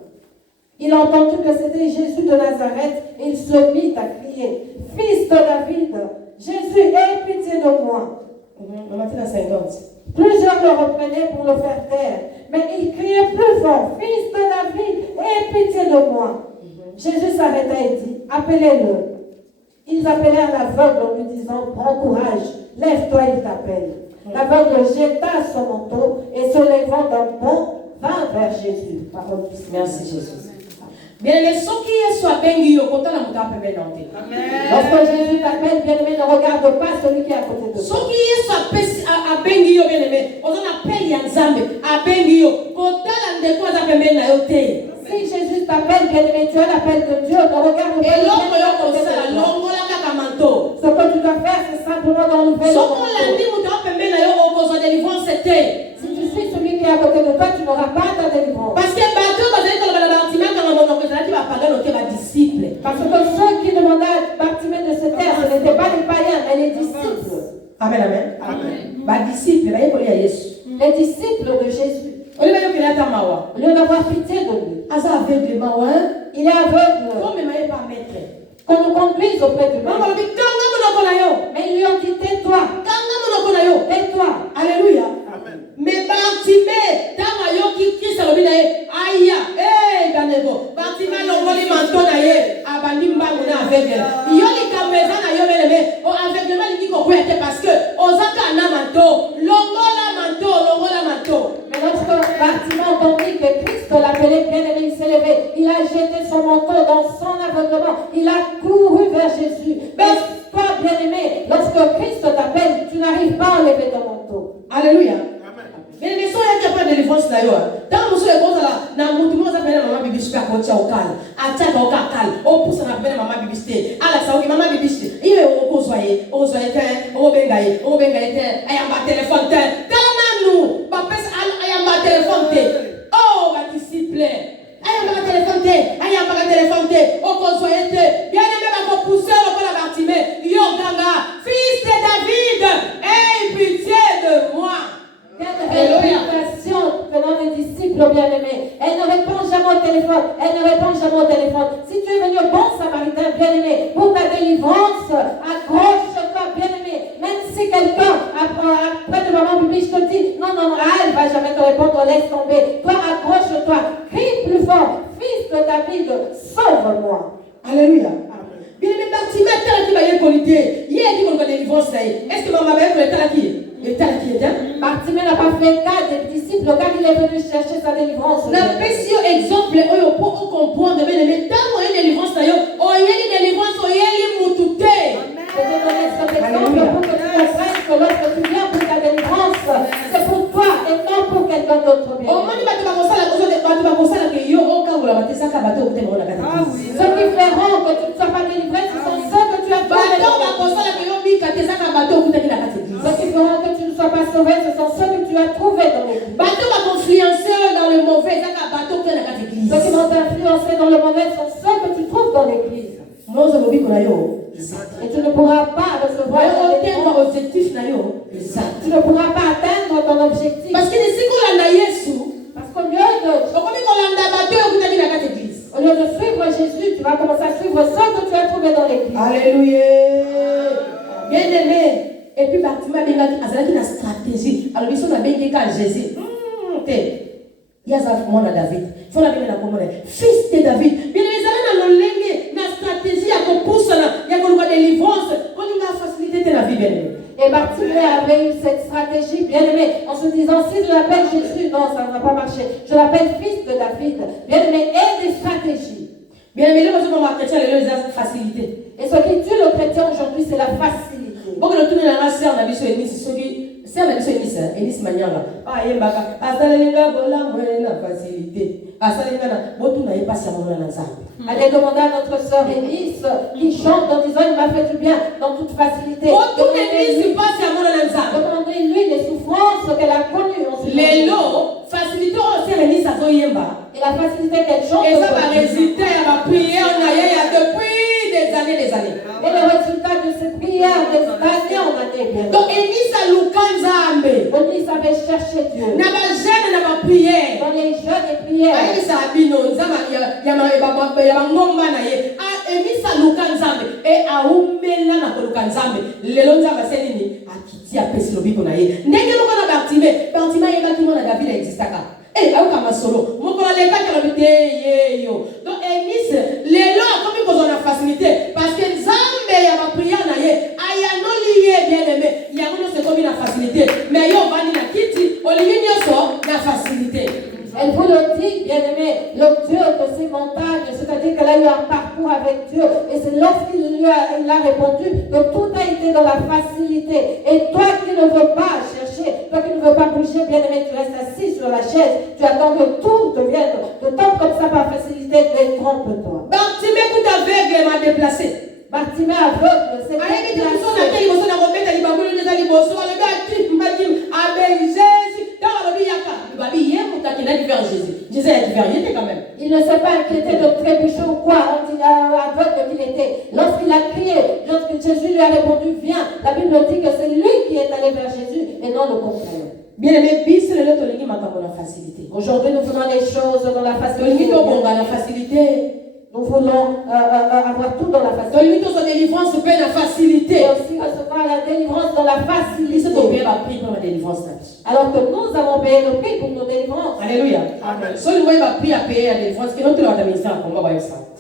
Il entendit que c'était Jésus de Nazareth et il se mit à crier, « Fils de David, Jésus, aie pitié de moi. » Maman t'es dans 50. Plusieurs le reprenaient pour le faire taire, mais il criait plus fort, « Fils de David, aie pitié de moi. » Jésus s'arrêta et dit, « Appelez-le. » Ils appelèrent l'aveugle en lui disant, « Prends courage, lève-toi, il t'appelle. » L'aveugle jeta son manteau et se levant d'un bond, vint vers Jésus. Parole du Seigneur. Merci Jésus. Bien aimé, ce qui est soit bengi yo kota na muta pembe na nte. Lorsque Jésus t'appelle, bien-aimé, ne regarde pas celui qui est à côté de Ce toi. qui est soit pesi a bengi yo bien aimé, on appelle ya nzambe a bengi yo kota la ndeko za pembe na yo te. Si Jésus t'appelle, bien-aimé, tu as l'appel de Dieu, ne regarde pas Et celui l'autre qui est yo à côté kosala de toi. longola kaka manto. Ce que tu dois faire, c'est simplement d'enlever le Soko manteau. landi muta pembe na yo okozwa délivrance te. Si tu suis celui qui est à côté de toi, tu n'auras pas ta délivrance. Parce que bateau bazali koloba na Bartimée kanga monoko ezalaki bapagano te badisciple. Parce que ceux qui demandaient à Bartimée de se taire, ce n'étaient pas les païens, mais les disciples. Amen, amen. Badisciple bayekoli ya Yesu. Les disciples de Jésus. Oli bayokeli ata mawa. Au lieu d'avoir pitié de lui, Aza aveuglement wa. il est aveugle. Comme maye pas maître. Qu'on nous conduise auprès du Mama maître. lobi kanga monoko na yo. Mais ils lui ont dit, tais-toi, Kanga monoko na yo. tais-toi. Alléluia. Amen. Mais Bartimée, tanga yo ki Christ alobi na ye, aya, ganego. Bartimée longoli manto na ye, abandi mbangu na aveugle. Yo likambo eza na yo beleme, o aveuglement lingi kokwea te parce que ozaka na manto, longola manto. Mais lorsque Bartimée entendit que Christ l'appelait bien-aimé, il s'est levé. Il a jeté son manteau dans son aveuglement. Il a couru vers Jésus. Mais toi, bien-aimé, lorsque Christ t'appelle, tu n'arrives pas à enlever ton manteau. Alléluia. Amen. Mais so yaki apa délivrance na yo. Tant moso ekozala na mutu mo zapena mama bibi super kocha okala. Acha ka okakala. Opusa na pena mama bibi ste. Ala sauki mama bibi ste. Iwe okozwaye te, obenga ye te. Ayamba téléphone te. Kala nanu, ba pesa ayamba téléphone te. Oh, ba disciple. Ayamba téléphone te. Okozwaye te. Bien aimé ba ko pousser le la Bartimée. Yo ganga, fils de David, aie pitié de moi. Quelle réputation venant des disciples bien-aimés. Elle ne répond jamais au téléphone. Si tu es venu au bon samaritain bien-aimé pour ta délivrance, accroche-toi bien-aimé. Même si quelqu'un après de maman Bibi, je te dis, non, elle va jamais te répondre, laisse tomber. Toi, accroche-toi. Crie plus fort. Fils de David, sauve-moi. Alléluia. Bien aimé, Bartimée, tel qui va y qualité. Hier, qui va délivrance. Est-ce que maman va y qualité? Bartimée n'a pas fait cas des disciples car il est venu chercher sa délivrance. Na pesi yo exemple oyo po comprendre bien mais tango une délivrance na yo oyeli délivrance oyeli mutu te. Je te donne cet exemple pour que tu comprennes que lorsque tu viens pour ta délivrance, c'est pour toi et non pour quelqu'un d'autre. Au moins bato bakosala ke yo okangola batesaka bato okutema na kati. Ceux qui feront que tu ne sois pas délivré, ce sont ceux que tu as Bato bakosala ke yo bika tesaka bato okutaki na kati. Ceux qui feront que tu ne sois pas sauvé, ce sont ceux que tu as trouvés dans l'église. Bato bakonfluencer dans le mauvais ezaka bato okutaki na kati église. Ceux qui vont t'influencer dans le mauvais sont ceux que tu trouves dans l'église. Mozo lobiko na yo. Et tu ne pourras pas recevoir otema objectif na yo. tu ne pourras pas atteindre ton objectif. Parce que si kolanda Yesu, Parce qu'au lieu de suivre Jésus, tu vas commencer à suivre ceux que tu as trouvés dans l'église. Alléluia. Bien aimé. Et puis Bartimée azalaki na stratégie. Alors biso na bengi ka Jésus. Il y a ça moi David. Faut la bien na komona. Fils de David. Bien aimé zala na lolenge na stratégie ya kopoussa na ya koluka délivrance. Kolinga facilité la vie bien aimé. Et Bartimée avait eu cette stratégie, bien aimé, en se disant, si je l'appelle Jésus, non, ça ne va pas marcher. Je l'appelle fils de David. Bien aimé, et des stratégies. Bien aimé, là, on va chrétien, les facilité. Et ce qui tue le chrétien aujourd'hui, c'est la facilité. Bon, le tourner dans la serre, on a vu sur Enis, serre, on a vu sur Enis Manianga. Ah, Yembaka, Asalenga, Bola, la facilité. Asalenga, Botou n'a pas si à mon ensemble. Allez demander à notre sœur Enis qui chante en disant il m'a fait du bien dans toute facilité. Demandez-lui les souffrances qu'elle a connues. Les lots, facilité au sœur Enis à Zoyemba. Et la facilité qu'elle chante. Et ça va résulter à ma prière en aïe depuis des années. Et le résultat de cette prière des années en année. Donc Enis a Lukanzambe. Enis avait cherché Dieu. N'a pas jeune, n'a pas prié. Dans les jeûnes et prières. Enis a bino, Zama, Yamangomba na ye. Enis a Lukanzambe. Et a Umela na Lukanzambe. Lelo Nzamba Senini. A Kiti a Pesi Lobiko na ye. Nenge Luka na Bartimée. Bartimée yeba ki mona David a existaka. Eh, aouka masolo. Mokola leka kalobite yo. Donc Enis, lelo a comme besoin de facilité parce que Nzambe ya ba prière na ye. Aya no lié bien aimé. Ya ngono c'est comme une facilité. Mais yo vani na kiti, olivinyo so na facilité. Elle vous le dit, bien-aimé, le Dieu de ces montagnes, c'est-à-dire qu'elle a eu un parcours avec Dieu. Et c'est lorsqu'il il a répondu que tout a été dans la facilité. Et toi qui ne veux pas chercher, toi qui ne veux pas bouger, bien-aimé, tu restes assis sur la chaise. Tu attends que tout devienne, de temps comme ça par facilité, détrompe-toi. Bartimée, tout aveugle m'a déplacé. Bartimée aveugle, c'est déplacé. Il ne s'est pas inquiété de trébucher ou quoi, aveugle qu'il était. Lorsqu'il a crié, lorsque Jésus lui a répondu, viens, la Bible dit que c'est lui qui est allé vers Jésus et non le contraire. Bien aimé, facilité. Aujourd'hui, nous voulons les choses dans la facilité. Nous voulons avoir tout dans la facilité. Et aussi recevoir la délivrance dans la facilité. Alors que nous avons payé le prix pour nos délivrances. Alléluia. Amen. Si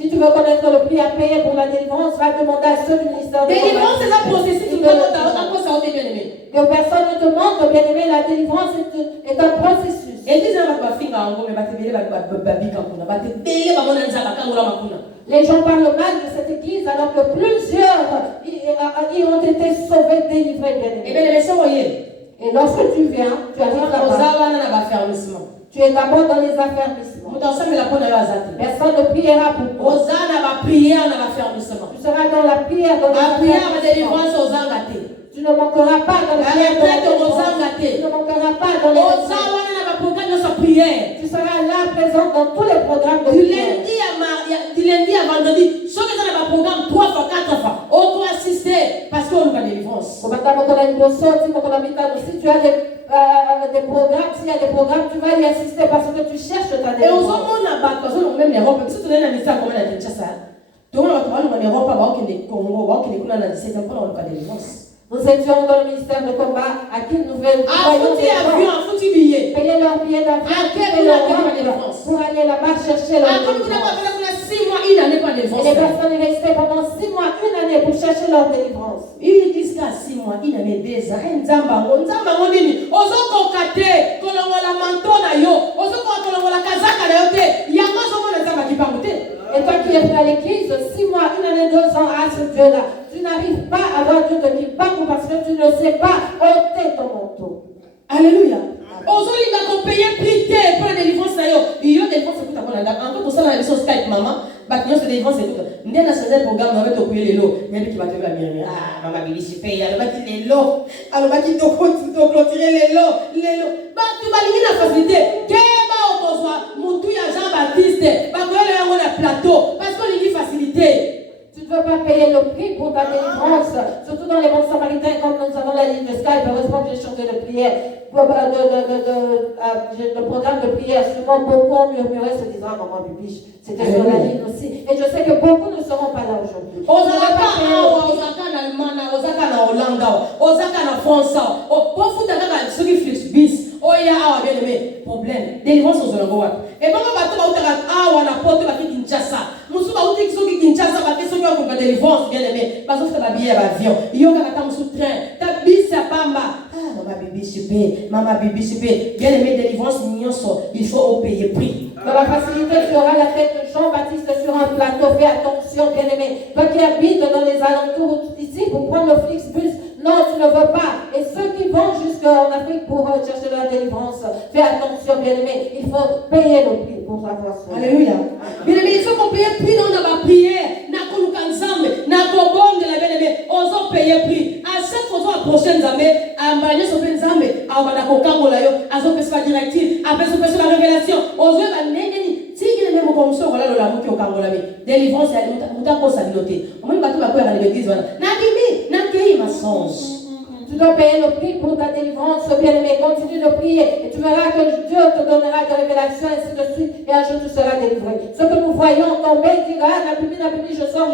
tu veux connaître le prix à payer pour la délivrance, va demander à ceux du ministère de délivrance, c'est un processus. Que personne ne te montre, bien aimé, la délivrance est un processus. Les gens parlent mal de cette église alors que plusieurs y ont été sauvés, délivrés, bien aimé. Et lorsque tu viens, tu arrives là-bas. Tu es d'abord dans les affermissements. Personne ne priera pour toi. Tu seras dans la prière, dans la tu ne manqueras pas dans la prière. Tu ne manqueras pas dans les tu seras là présent dans tous les programmes de du lundi à vendredi. Si on a un programme 3 fois, 4 fois, on doit assister parce qu'on a une délivrance. Si tu as des programmes, s'il y a des programmes, tu vas y assister parce que tu cherches ta délivrance. Et aux hommes, on a même l'Europe. Si tu as une amitié comme la Kinshasa, tu as une Europe, nous étions dans le ministère de combat à qui nous voyons payer leur billet d'avion pour aller là-bas chercher leur délivrance. na délivrance. Et les personnes restaient pendant 6 mois, 1 année pour chercher leur délivrance. Une église qui a 6 mois, une année, 2 ans, nzambango nini, ozokoka te, kolongola manto na yo, ozokoka kolongola kazaka na yo te, yango ozomona nzamba kipango te. Et toi qui es venu à l'église, 6 mois, 1 année, 2 ans à ce Dieu-là, tu n'arrives pas à voir Dieu de kipango parce que tu ne sais pas ôter ton manteau. Alléluia. Ozolinga ko payer prix te pour la délivrance na yo. Yo délivrance écoute encore là. Encore pour ça la mission Skype maman, batio se délivrance écoute. Ndena changer programme avec to kuye lelo. Nyebi ki batyo ba bien. Ah maman bibi si paye alors bati lelo. Alors bati to clôturer lelo. Ba tu balingi na facilité. Keba okozwa mutu ya Jean Baptiste. Ba ko le yango na plateau parce que lingi facilité. Tu ne veux pas payer le prix pour ta délivrance, surtout dans les bons samaritains, comme nous avons la ligne de Skype. Heureusement que j'ai changé de prière, le programme de prière. Souvent, beaucoup ont murmuré se disant, maman bibiche, c'était sur la ligne aussi. Et je sais que beaucoup ne seront pas là aujourd'hui. Ozaka na Allemagne, ozaka na Hollande, ozaka na France, pour kaka soki Flixbus, oya awa bien aimé, problème, délivrance aux Olongoa. Et maman bato ba utaka awa na porte ba Kinshasa. Musu ba uti soki Kinshasa ba te soki ko ba délivrance bien aimé, ba so fa ba billet ba avion. Yo kaka ta musu train, ta bis ya pamba. Ah maman bibi super, maman bibi super. Bien aimé délivrance nyonso, il faut payer prix. Dans la facilité, tu auras la tête de Jean-Baptiste sur un plateau. Fais attention, bien-aimé. Toi qui habites dans les alentours ici pour prendre le Flixbus, non, tu ne veux pas. Et ceux qui vont jusqu'en Afrique pour chercher la délivrance, fais attention, bien-aimé. Il faut payer le prix pour avoir soin. Alléluia. Bien-aimé, il faut qu'on paye prix dans la prière. Na kolukanzambe, na kobonde la bien-aimé. Osons payer prix. À chaque fois qu'on approche Nzambe, ambanye so Nzambe, abana kokangola yo, azo pesa directive, après so pesa la révélation. Osons ba nengeni, tiki le même comme ça voilà le lamu ki okangola me. Délivrance ya muta ko sabiloté. Omoni bato ba ko ya l'église wana. Na kimi, na kei mensonge. Tu dois payer le prix pour ta délivrance, bien-aimé. Continue de prier et tu verras que Dieu te donnera des révélations, ainsi de suite, et un jour tu seras délivré. Ce que nous voyons tomber, dire, ah, la Bible, je sors,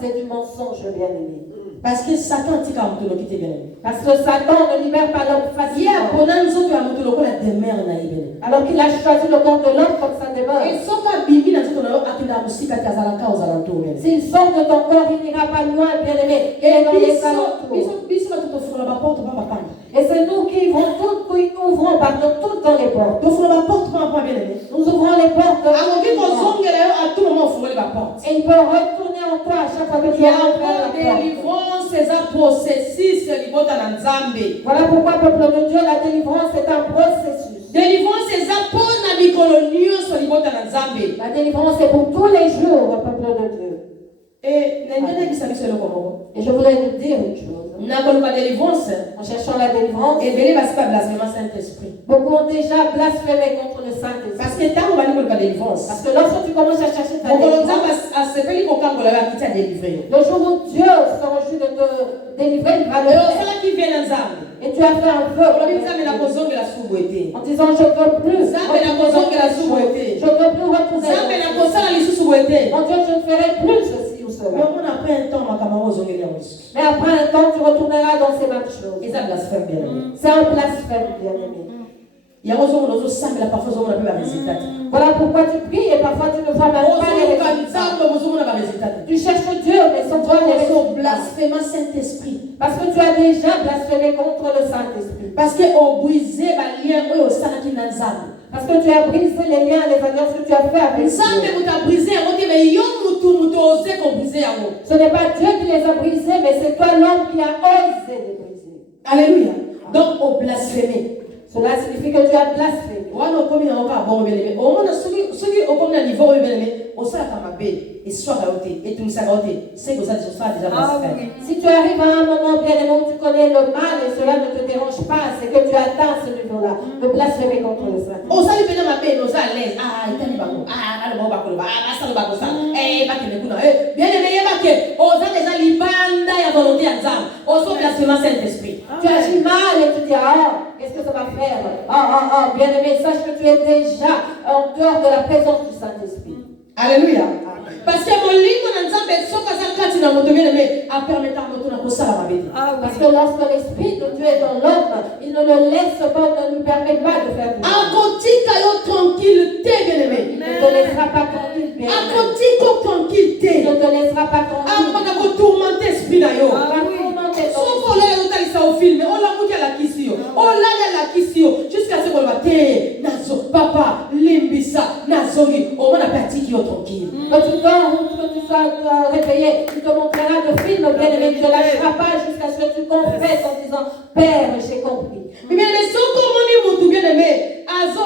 c'est du mensonge, bien-aimé. Parce que Satan tika mutu lokite bien-aimé. Parce que Satan ne libère pas l'homme facilement. Alors qu'il a choisi le corps de l'homme comme sa demeure. S'il sort de ton corps, il n'ira pas loin, bien-aimé. Il est dans les alentours. Et c'est nous qui ouvrons tout le temps les portes. Nous ouvrons les portes. Et il peut retourner en toi à chaque fois que tu es en Voilà pourquoi, peuple de Dieu, la délivrance est un processus. La délivrance est pour tous les jours, peuple de Dieu. Et je voulais nous dire une chose. En cherchant la délivrance, beaucoup ont déjà blasphémé contre le Saint-Esprit. Parce que lorsque tu commences à chercher ta délivrance, le jour où Dieu se réjouit de te délivrer, il va le faire. Et tu as fait un vœu en disant je ne veux plus. Je ne veux plus retourner. Mon Dieu, je ne ferai plus ceci ou cela. Mais après un temps, tu retourneras dans ces mêmes choses. C'est un blasphème, bien-aimé. Voilà pourquoi tu pries et parfois tu ne vois même pas les résultats. Tu cherches Dieu, mais sans voir les résultats. Parce que tu as déjà blasphémé contre le Saint-Esprit. Parce que tu as brisé les liens, les alliances que tu as fait avec Dieu. Ce n'est pas Dieu qui les a brisés, mais c'est toi l'homme qui a osé les briser. Alléluia. Donc on blasphème. Cela signifie que tu as blasphémé. Si tu arrives à un moment bien aimé où tu connais le mal et cela ne te dérange pas, c'est que tu atteins ce niveau-là de blasphémer contre le Saint. Tu agis mal et tu dis qu'est-ce que ça va faire? Bien aimé, sache que tu es déjà en dehors de la présence du Saint-Esprit. Alléluia. Parce que mon livre parce que lorsque l'Esprit de Dieu est dans l'homme, il ne le laisse pas, ne lui permet pas de faire du mal. Il ne te laissera pas tranquille, bien aimé. lakisio jusqu'à ce qu'on va te nazo papa limbisa nazongi au moins la partie qui est tranquille. Quand tu dors ou que tu sois réveillé, tu te montreras le film, bien-aimé, tu ne te lâcheras pas jusqu'à ce que tu confesses en disant Père, j'ai compris. Mais bien les autres comme on dit bien-aimé azo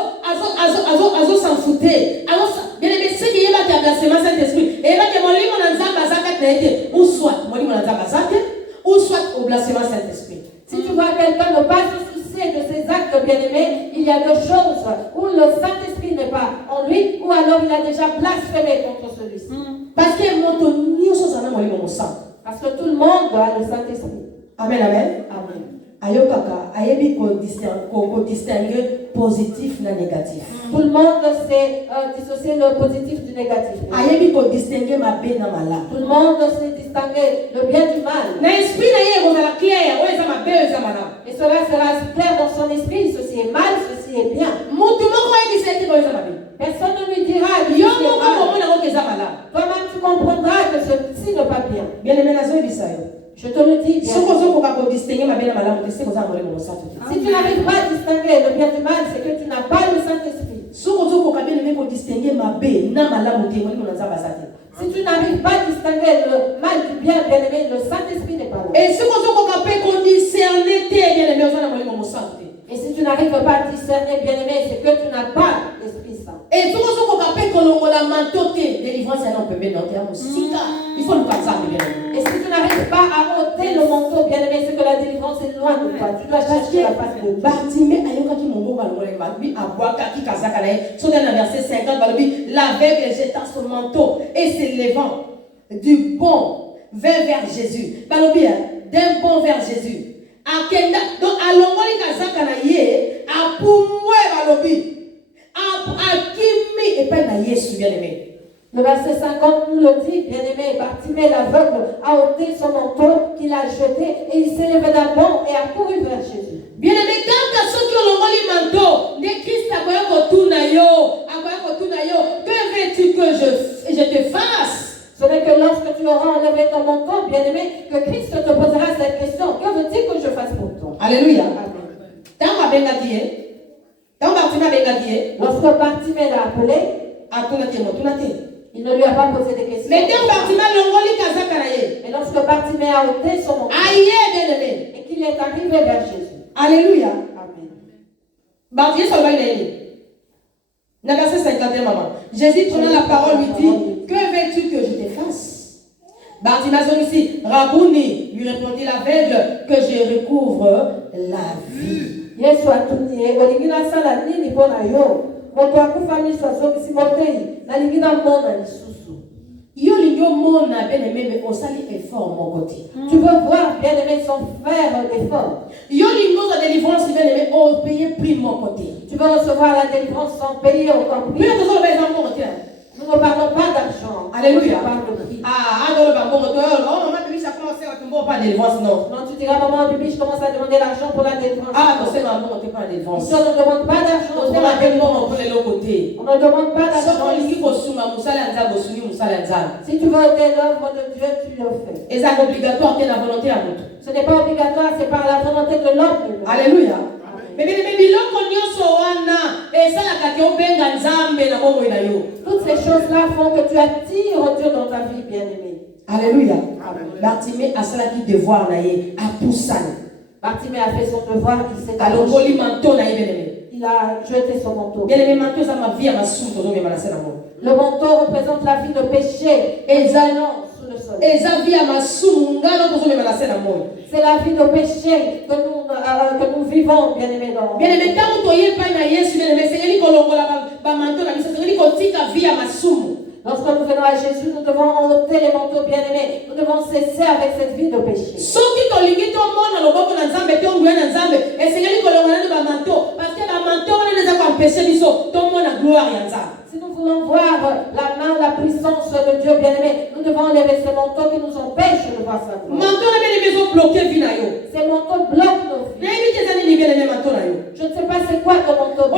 s'en foutait. Alors bien-aimé ce qui est là qui a placé ma Saint-Esprit et là que mon livre dans nzamba zakat na été ou soit mon livre dans nzamba zakat ou soit au blasphème Saint-Esprit. Si tu vois quelqu'un ne pas se soucier de ses actes bien-aimés, il y a deux choses. Ou le Saint-Esprit n'est pas en lui, ou alors il a déjà blasphémé contre celui-ci. Parce que Parce que tout le monde a le Saint-Esprit. Amen, amen. Amen. Ayokaka, ayebi ko distinguer positif na négatif. Tout le monde sait dissocier le positif du négatif. Ayebi ko distinguer ma bé na mala. Tout le monde sait distinguer le bien du mal. Na esprit na ye ko la clair, oza ma bé oza mala. Et cela sera clair dans son esprit. Ceci est mal, ceci est bien. Mutu moko ayebi seki ko oza ma bé. Personne ne lui dira que Yo ceci est moko mal. ko mona ko eza mala. Toi-même tu comprendras que ceci n'est pas bien. Bien aimé na zo bisayo. Je te le dis bien. Si tu n'arrives pas à distinguer le bien du mal, c'est que tu n'as pas le Saint-Esprit. Si tu n'arrives pas à distinguer le mal du bien, bien-aimé, le Saint-Esprit n'est pas là. Et si tu n'arrives pas à discerner, bien-aimé, c'est que tu n'as pas l'Esprit Saint. Et il faut le passer, bien-aimé. Et si tu n'arrives pas à ôter le manteau, bien-aimé, c'est que la délivrance est loin de toi. Tu dois chercher la face de Dieu. Bartimée ayoka ki mongo balongole malbi aboaka ki kazaka na ye. Sur dans verset 50 balbi l'aveugle jeta son manteau et s'élevant du bon vers Jésus. Balbi d'un bon vers Jésus. Akenda donc alongoli kazaka na ye apumwe balbi. Akimi et pas na Yesu bien-aimé. Le verset 50 nous le dit, bien-aimé, Bartimée l'aveugle a ôté son manteau qu'il a jeté et il s'est levé d'un bond et a couru vers Jésus. Bien-aimé, quand ceux qui ont le manteau, de Christ que veux-tu que je te fasse? Ce n'est que lorsque tu auras enlevé ton manteau, bien-aimé, que Christ te posera cette question. Que veux-tu que je fasse pour toi? Alléluia. Amen. Lorsque Bartimée l'a appelé, il ne lui a pas posé de questions. Mais lorsque Bartimée a ôté son manteau et qu'il est arrivé vers Jésus. Alléluia. Amen. Verset 51, maman. Jésus prenant la parole lui dit, que veux-tu que je te fasse? Bartimée ici, Rabouni, lui répondit l'aveugle, que je recouvre la vie. Yesu atunie olingi sala nini pona yo moto akufa miso azongisi motei nalingi namona lisusu. Yo lingio mona bien-aimé mais osali effort mon côté. Tu veux voir bien-aimé sans faire d'effort. Yo lingo sa délivrance bien-aimé au payer prix mon côté. Tu veux recevoir la délivrance sans payer aucun prix. Mais nous avons mon côté. Nous ne parlons pas d'argent. Alléluia. On parle de prix. Adore le bon moteur. Oh maman bibi ça commence à tomber pas de délivrance non. Non, tu diras maman bibi je commence à demander l'argent pour la délivrance. Ah non c'est maman on te pas de délivrance. Ici on ne demande pas d'argent pour la délivrance. On l'autre côté. On ne demande pas d'argent. Si tu veux aider l'œuvre de Dieu, tu le fais. Et c'est obligatoire que la volonté à nous. Ce n'est pas obligatoire, c'est par la volonté de l'homme. Alléluia. Mais toutes ces choses-là font que tu attires Dieu dans ta vie, bien-aimé. Alléluia. Bartimée a cela qui devoir à pousser. Bartimée a fait son devoir, il s'est alors allongé. Il a jeté son manteau. Le manteau représente la vie de péché et sous le sol. C'est la vie de péché que nous vivons, bien-aimés, dans. Bien-aimé, lorsque nous venons à Jésus, nous devons ôter les manteaux, bien-aimés. Nous devons cesser avec cette vie de péché. Si nous voulons voir la main, la puissance de Dieu, bien-aimé, nous devons enlever ces manteaux qui nous empêchent de voir sa gloire. Ces manteaux bloquent nos vies. Je ne sais pas c'est quoi ton manteau. Je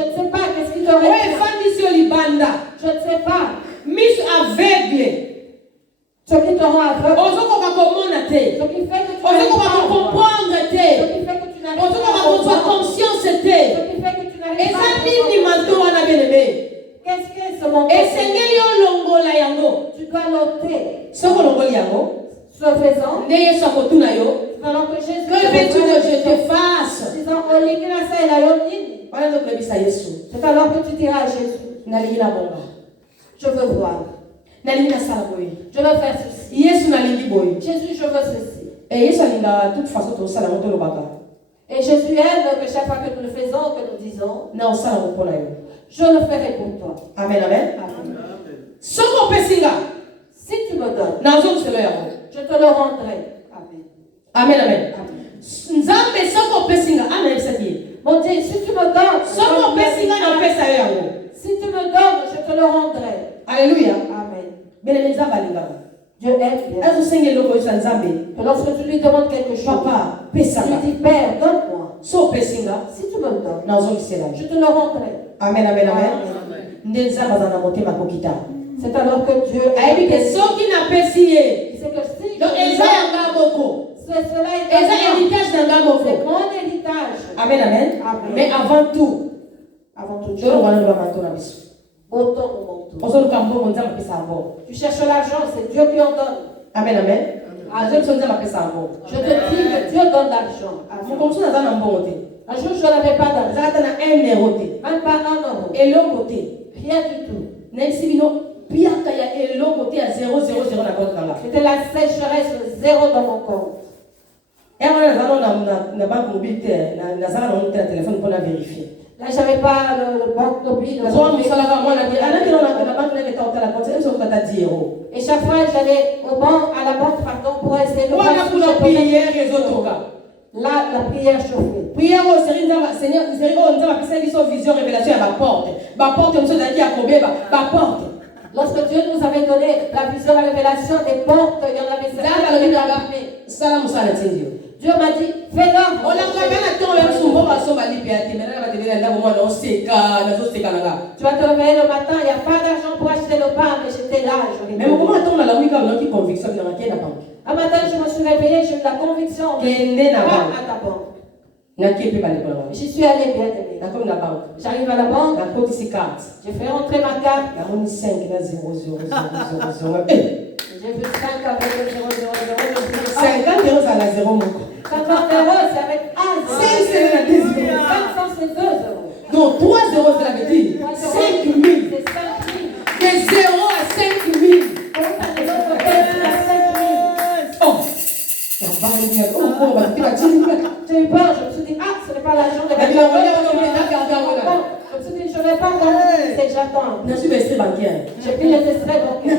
ne sais pas qu'est-ce qui te retient. Je ne sais pas. Ce qui te rend aveugle. Ce qui fait que tu n'arrives pas à comprendre. Ce qui fait que tu n'arrives pas Alors que Jésus Que veux-tu que je te fasse? disant, c'est alors que tu diras à Jésus, je veux voir, je veux faire ceci. Jésus, je veux ceci. Et Jésus alinga toute façon to sala moto lobaka. Et Jésus aime que chaque fois que nous le faisons, que nous disons, Na osala mopona yo. je le ferai pour toi. Amen amen. Amen. Soko pesinga. Si tu me donnes, Na zo selo yako. je te le rendrai. Amen. Amen amen. Amen. Nzambe soko pesinga ana yebisaki. Mon Dieu, si tu me donnes, Soko pesinga na pesa yo yango. si tu me donnes, je te le rendrai. Alléluia. Amen. Bele nzamba linga. Dieu aime bien. Azo senge loko yo nzambe. Que lorsque tu lui demandes quelque chose, Papa, tu pesanga. lui dis, Père, donne-moi. So pesinga. Si tu me le donnes, Na zo kisela. je te le rendrai. Amen amen amen. Amen. Nde nzamba za na motema kokita. C'est alors que Dieu Ayebi ke soki na pesi ye. c'est que si Donc eza yanga moko. cela est Eza héritage nanga c'est moko. mon héritage. Amen amen. Amen. Mais avant tout, Avant tout Dieu chose, wana ndo manto na biso. autant au manteau. Ozo lukambo nzamba pesa abo. Tu cherches l'argent, c'est Dieu qui en donne. Amen amen. Azo biso nzamba pesa abo. Je te dis que Dieu donne l'argent. Mukomso na za na mbongo te. Un jour, je n'avais pas d'argent, Ezaka ta na 1 euro te. même pas 1 euro. Eloko te. Rien du tout. Na esi bino piaka ya eloko te ya 000 na compte nanga. C'était la sécheresse, zéro dans mon compte. Et wana na banque mobile te. Na za na monte na téléphone pour na vérifier. Là, j'avais pas le banque mobile. Na zo musala ka mwana bi anaki na banque na ta la compte eso ko ta 10 euros. Et chaque fois, j'allais à la banque, pardon, pour essayer de Wana voir si kuna je pouvais- prière ezotoka. Là, la prière chauffée. Prière au Seigneur, Seigneur, on a fait une vision, révélation à ma porte. Ma porte, on s'est dit à Kobeba, ma porte. Lorsque Dieu nous avait donné la vision, la révélation des portes, il y en avait certaines. Salam Salam Dieu m'a dit, fais-le. on a quand même un temps, même si on va se balader, maintenant, on va devenir là, on va se calmer. Tu vas te réveiller le matin, il n'y a pas d'argent pour acheter le pain, mais j'étais là. Mais comment attendre la week-end, on a une conviction, il y a rien à banque. Un matin, je me suis réveillée, j'ai eu la conviction. Kende na Va banque. à ta banque. Na qui peut parler pour la banque. J'y suis allée bien aimée. Na comme la banque. J'arrive à la banque, Na compte ici carte. j'ai fait rentrer ma carte. La monnaie 5 na 0 0 0 0 0. J'ai vu 5 avec le 0, 0, 0. 50 euros à la 0 mon. 50 euros, c'est avec 1 5 c'est la 2 euros. 500, c'est 2 euros. Donc 3 euros, ça veut dire 5 000. C'est 5 000. De 0 à 5 000. Comment ça te donne le pain à 5 000? Oh, J'ai eu peur, je me suis dit, ah, ce n'est pas l'argent de La vie, on va dire, on va dire, regarde. Je me suis dit, je ne vais pas regarder, c'est que j'attends. Je suis resté bancaire. J'ai pris les extraits bancaires.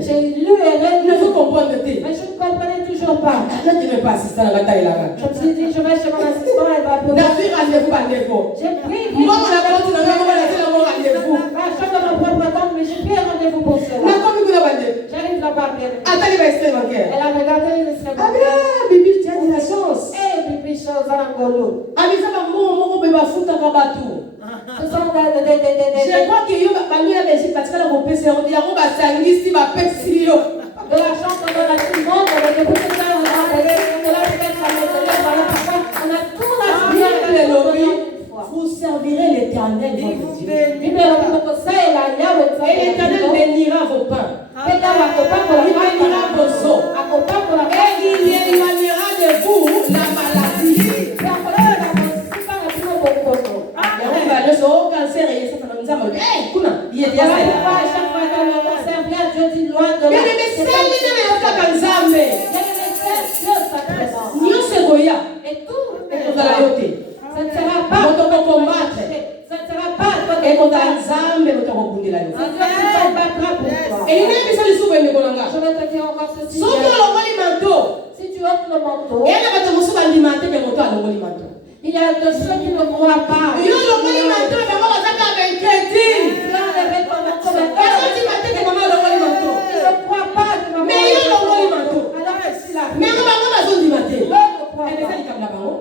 Je J'ai lu et relu, veux comprendre de thé. mais je ne comprenais toujours pas. Là, tu n'es pas assistant à la taille là. Je me suis dit, je vais chez mon assistant, elle va On appeler. a fait rendez-vous par défaut. J'ai pris Moi, on a compte, on a fait un rendez-vous. l'argent de mon propre compte, mais j'ai pris un rendez-vous pour On cela. a commis pour la rendez-vous. J'arrive là-bas, bien. Attends, il va rester bancaire. Elle a regardé les extraits Ah bancaires. bien, Bibi, tu as de la chance. Et Bibi chose à l'angolo. Ah, mais ça va, mon bébé, fout à Kabatou. Ce sont Je crois que yo balu ya Belgique parce que la repese on dit on va sangisi ba pesi yo. de l'argent qu'on donne à tout le monde, avec beaucoup de gens, on a tout la Vous servirez l'Éternel votre Dieu. Et l'Éternel bénira vos pains. Il bénira vos eaux. Et il éloignera de vous la maladie. On va le sauver cancer et ça nous a dit hey kuna il est bien ça. Chaque fois que le concert vient, Dieu dit loin de là. Mais les seuls qui ne sont pas nzambe. Nyo se goya. Et tout, Vous allez ôter. ça ne sera pas Votre combattre. ça ne sera pas Et quand nzambe votre kobundela yo. Dieu ne battra pour toi. Et il n'est pas le souvenir de l'anga. Je vais te dire encore ceci. Sauf que l'ongoli manteau. Si tu ôtes le manteau, Et elle va te montrer l'alimenté que moto à l'ongoli manteau. il y a de ceux qui ne croient pas. Yo l'ongoli manteau et maman va t'attendre avec crédit. Tu as enlevé ton manteau Et maintenant. quand tu m'as dit que maman l'ongoli manteau. Tu ne crois pas que maman Mais yo l'ongoli manteau. alors que si la Mais on va pas besoin du matin. ne croit Elle est pas. ça comme la bango.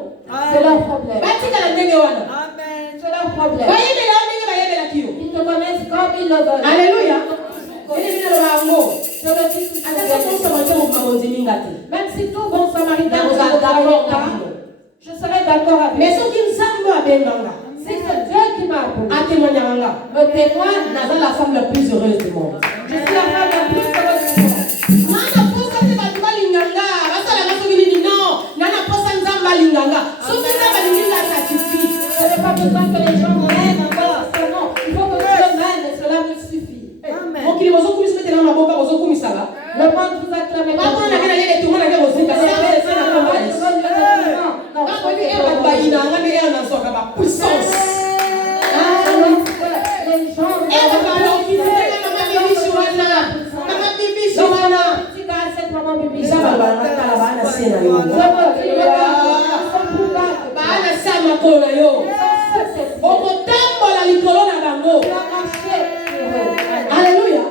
C'est leur problème. Ba tika la ndenge wana. C'est leur problème. Ba yebela ndenge ba yebela kiyo. Ils te connaissent comme ils le veulent. Alléluia. Ele mina lo bango. Je le dis tout Ata ça pour ça monter mon mamonzi mingate. Même si tout bon samaritain Vous ne êtes le d'accord croyait pas, avec nous. je serai d'accord avec Mais lui. ce qui nzambe abenganga. Si c'est Dieu qui m'a appelé, A témoignanga. me témoigne, Naza la femme la plus heureuse du monde. je suis la femme la plus heureuse du monde. Mana posa te batu balinganga, balinganga. Soki na balinga ça suffit. Je n'ai pas besoin que les gens m'aiment encore. Non, il faut que Dieu m'aime et cela me suffit. Mokili bozo kumisa tena maboka bozo kumisa ba. Le monde vous acclame. Papa na kena yele tout na kena ozika. Non, quand on dit elle va baïna, on est en soka ba puissance. Les gens Elle va parler qui c'est maman bibi Joanna. Maman bibi Joanna. Ça va ba na kala ba na sena yo. Ba na sama kola yo. Okotambola likolo na bango. Alléluia.